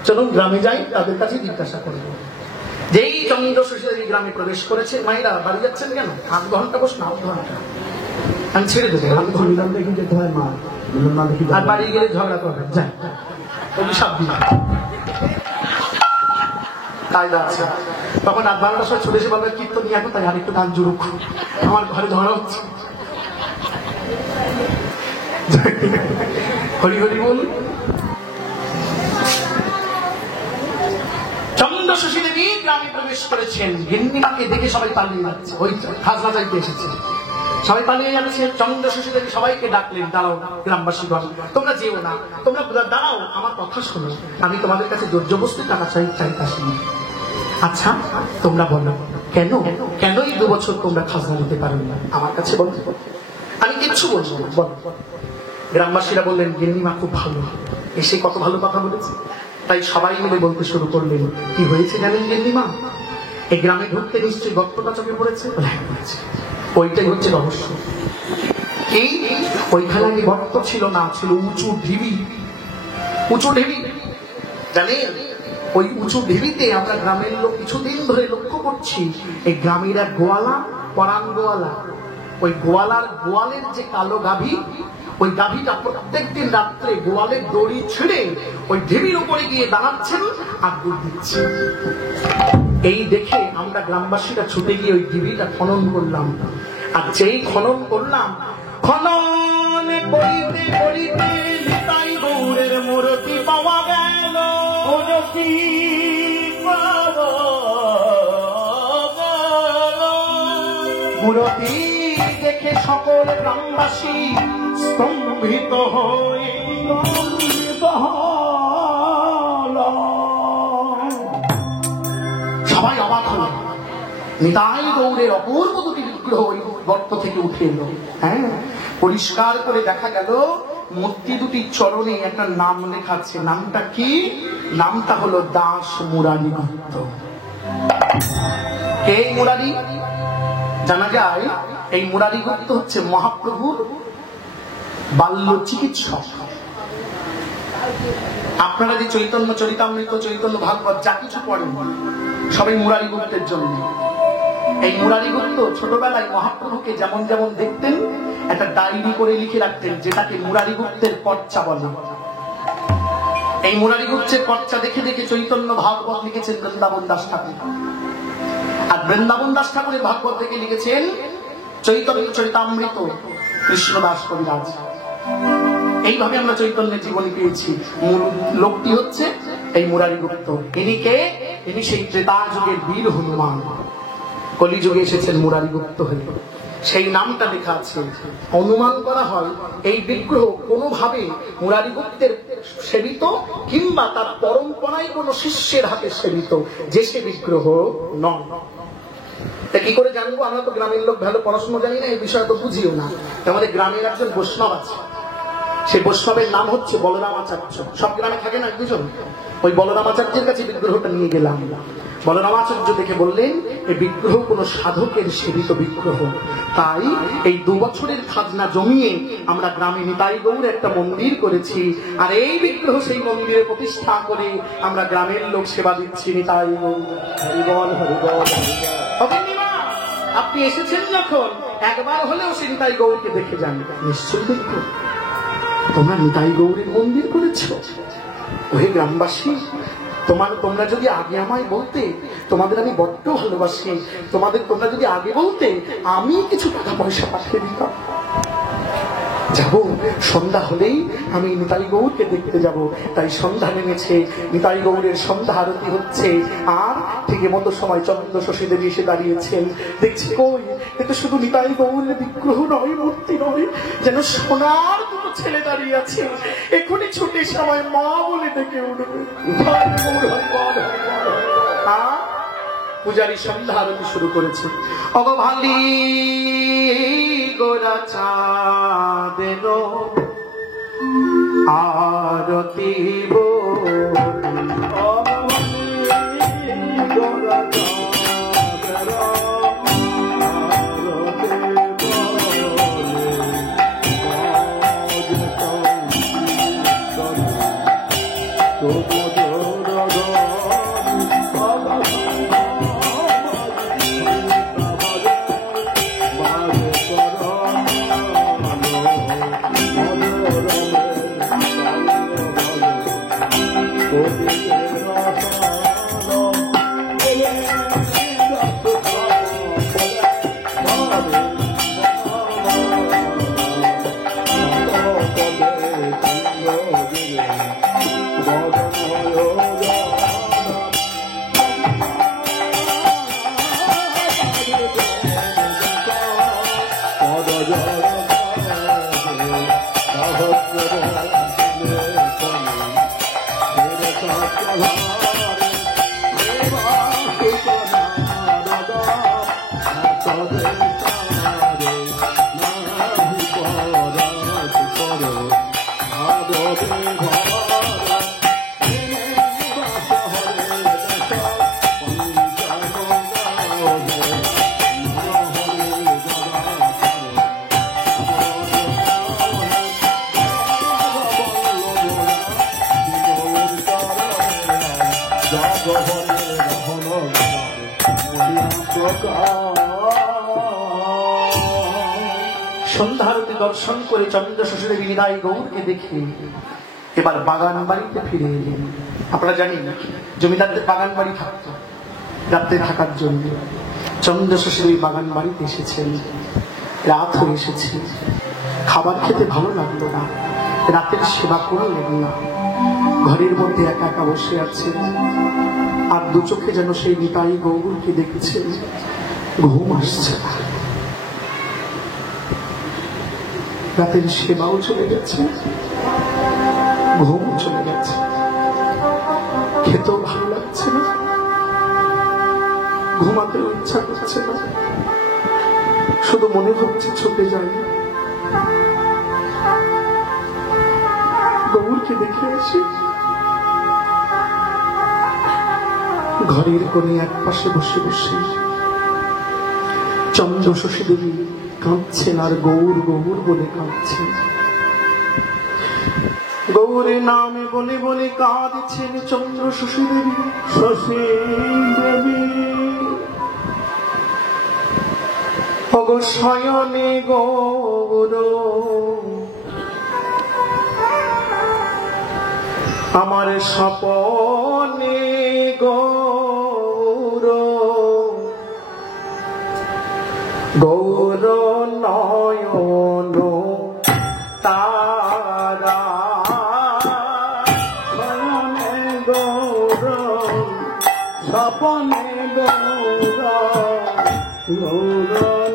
চলুন গ্রামে যাই, তাদের কাছে জিজ্ঞাসা করব। যেই চন্দ্রশশী দেবী গ্রামে প্রবেশ করেছে, মায়েরা বাড়ি যাচ্ছেন কেন? 8 ঘন্টা বসুন, 8 ঘন্টা আমি ছেড়ে দেবো, 8 ঘন্টা দেখে যেতে হয় মা, আর বাড়ি গেলে ঝগড়া করবেন, যাই অভিশাপ দিন কায়দা আছে। তখন 8 12টার সময় ছুটে এসে বলবে, কীর্তন নিয়ে এখন তাই আর একটু গান জুড়ুক, আমার ঘরে ঝগড়া হচ্ছে। হরি হরি বল। চন্দ্রশশী দেবী গ্রামে প্রবেশ করেছেন, গিন্নিমাকে দেখে সবাই পালিয়ে যাচ্ছে, ওই খাজনা চাইতে এসেছে, সবাই পালিয়ে যাচ্ছে। চন্দ্রশশী দেবী সবাইকে ডাকলেন, দাঁড়াও গ্রামবাসীগণ, তোমরা যেও না, তোমরা দাঁড়াও, আমার কথা শোনো, আমি তোমাদের কাছে জোরজবরদস্তি টাকা চাইতে আসিনি। আচ্ছা তোমরা বলো, কেন কেন এই 2 বছর তোমরা খাজনা দিতে পারো না? আমার কাছে বলো, আমি কিচ্ছু বলবো না, বলো। গ্রামবাসীরা বললেন, গিন্নিমা খুব ভালো, এসে কত ভালো কথা বলেছে। তাই সবাই মিলে বলতে শুরু করলেন, কি হয়েছে জানেন গিন্নিমা? এই গ্রামে ঢুকতে নিশ্চয়ই গর্তটা চোখে পড়েছে। ওইটাই হচ্ছে রহস্য। কি? ওইখানে আগে গর্ত ছিল না, ছিল উঁচু ঢিবি, উঁচু ঢিবি। জানেন ওই উঁচু ঢিবিতে আমরা গ্রামের লোক কিছুদিন ধরে লক্ষ্য করছি, এই গ্রামের এক গোয়ালা, পরাণ গোয়ালা, ওই গোয়ালের যে কালো গাভী, ওই গাভীটা প্রত্যেকদিন রাত্রে গোয়ালের দড়ি ছিঁড়ে ওই ঢিবির উপরে গিয়ে দাঁড়াচ্ছেন আর দুধ দিচ্ছে। এই দেখে আমরা গ্রামবাসীরা ছুটে গিয়ে ওই ঢিবিটা খনন করলাম। আর যেই খনন করলাম, খনন করিতে করিতে নিতাই গৌরের মূর্তি পাওয়া গেল। মূর্তি পাওয়া গেল। মূর্তি দেখে সকল গ্রামবাসী স্তম্ভিত হয়ে সবাই অবাক হল। নিতাই গৌরের অপূর্ব দুটি বিগ্রহ ওই গর্ত থেকে উঠে এলো। হ্যাঁ, পরিষ্কার করে দেখা গেল মূর্তি দুটি চরণে একটা নাম লেখা আছে। নামটা কি? নামটা হলো দাস মুরারি গুপ্ত। কে মুরারি? জানা যায় এই মুরারি গুপ্ত হচ্ছে মহাপ্রভুর বাল্য চিকিৎসক। আপনারা যে চৈতন্য চরিতামৃত, চৈতন্য ভাগবত যা কিছু পড়েন, সবাই মুরারি গুপ্তের জন্য। এই মুরারি গুপ্ত ছোটবেলায় মহাপ্রভুকে যেমন যেমন দেখতেন, একটা ডায়েরি করে লিখে রাখতেন, যেটাকে মুরারি গুপ্তের পর্চা বলে। এই মুরারি গুপ্তের পর্চা দেখে দেখে চৈতন্য ভাগবত লিখেছেন বৃন্দাবন দাস ঠাকুর। আর বৃন্দাবন দাস ঠাকুরের ভাগবত থেকে লিখেছেন চৈতন্য চরিতামৃত কৃষ্ণদাস কবিরাজ। এইভাবে আমরা চৈতন্যের জীবনী পেয়েছি। মূল লোকটি হচ্ছে এই মুরারি গুপ্ত। ইনি কে? ইনি সেই ত্রেতা যুগের বীর হনুমান। কলিযুগে এসেছেন মুরারি গুপ্ত হয়ে, সেই নামটা লেখা আছে। অনুমান করা হয় এই বিগ্রহ কোনোভাবে মুরারি গুপ্তের সেবিত কিংবা তার পরম্পরায় কোন শিষ্যের হাতে সেবিত, যে সে বিগ্রহ নয়। তা কি করে জানবো? আমরা তো গ্রামের লোক, ভালো পড়াশোনা জানি না, এই বিষয়ে তো বুঝিও না। আমাদের গ্রামের একজন বৈষ্ণব আছে, সেই বৈষ্ণবের নাম হচ্ছে বলরামাচার্য। সব গ্রামে থাকে না দুজন। ওই বলরামাচার্যের কাছে বিগ্রহটা নিয়ে গেলাম। বলরামাচার্য দেখে বললেন, এই বিগ্রহ কোন সাধকের সেবিত বিগ্রহ। তাই এই 2 বছরের খাজনা জমিয়ে আমরা গ্রামে নিতাই গৌর একটা মন্দির করেছি। আর এই বিগ্রহ সেই মন্দিরে প্রতিষ্ঠা করে আমরা গ্রামের লোক সেবা দিচ্ছি। নিতাই গৌর হরিবল হরিবল। আপনি এসেছেন যখন, একবার হলেও সেই নিতাই গৌরকে দেখে যান। নিশ্চয়ই দেখব। তোমরা নিতাই গৌরের মন্দির করেছ? ওহে গ্রামবাসী, তোমরা যদি আগে আমায় বলতে, তোমাদের আমি বড্ড ভালোবাসি, তোমরা যদি আগে বলতে, আমি কিছু টাকা পয়সা পাঠিয়ে দিতাম। যাব, সন্ধ্যা হলেই আমি নিতাই গৌরকে দেখতে যাব। তাই সন্ধ্যা নেমেছে, নিতাই গৌরের সন্ধ্যা আরতি হচ্ছে। আর ঠিক মতো সময় চন্দ্র শশী দেবী এসে দাঁড়িয়েছেন। দেখছি কই, এটা শুধু নিতাই গৌরের বিগ্রহ নয়, মূর্তি নয়, যেন সোনার দুটো ছেলে দাঁড়িয়ে আছে। এখনই ছুটে সময় মা বলে ডেকে উঠবে। পূজারী সন্ধ্যা আরতি শুরু করেছে। অগভালি গোরা চাঁদেন আরতি সন্ধ্যারতি দর্শন করে চন্দ্র শ্বশুরের বিদায় গৌরকে দেখে এবার বাগান বাড়িতে ফিরে এলেন। আপনারা জানেন জমিদারদের বাগান বাড়ি থাকতো, রাত্রে থাকার জন্য চন্দ্র শ্বশুর বাগান বাড়িতে এসেছেন। রাত হয়ে এসেছে, খাবার খেতে ভালো লাগলো না, রাতের সেবা করলেন না, ঘরের মধ্যে একা একা বসে আছেন। আর দু চোখে যেন সেই নিতাই গৌরকে দেখেছেন, ঘুম আসছে না। রাতের সেবাও চলে গেছে, ঘুম চলে গেছে, খেতেও ভালো লাগছে না, ঘুমাতেও ইচ্ছা করছে না, শুধু মনে হচ্ছে ছুটে যাই, গৌরকে দেখে আসি। ঘরের কোণে এক পাশে বসে বসে চন্দ্র শশী দেবী কাঁদছেন আর গৌর গৌর বলে কাঁদছেন। গৌরের নামে বলে বলে কাঁদছেন চন্দ্র শশী দেবী। শশী দেবী অগ শয়নে গৌর আমার স্বপনে গৌর, গৌর নয়ন তারা শয়নে গৌর স্বপনে গৌর, গৌর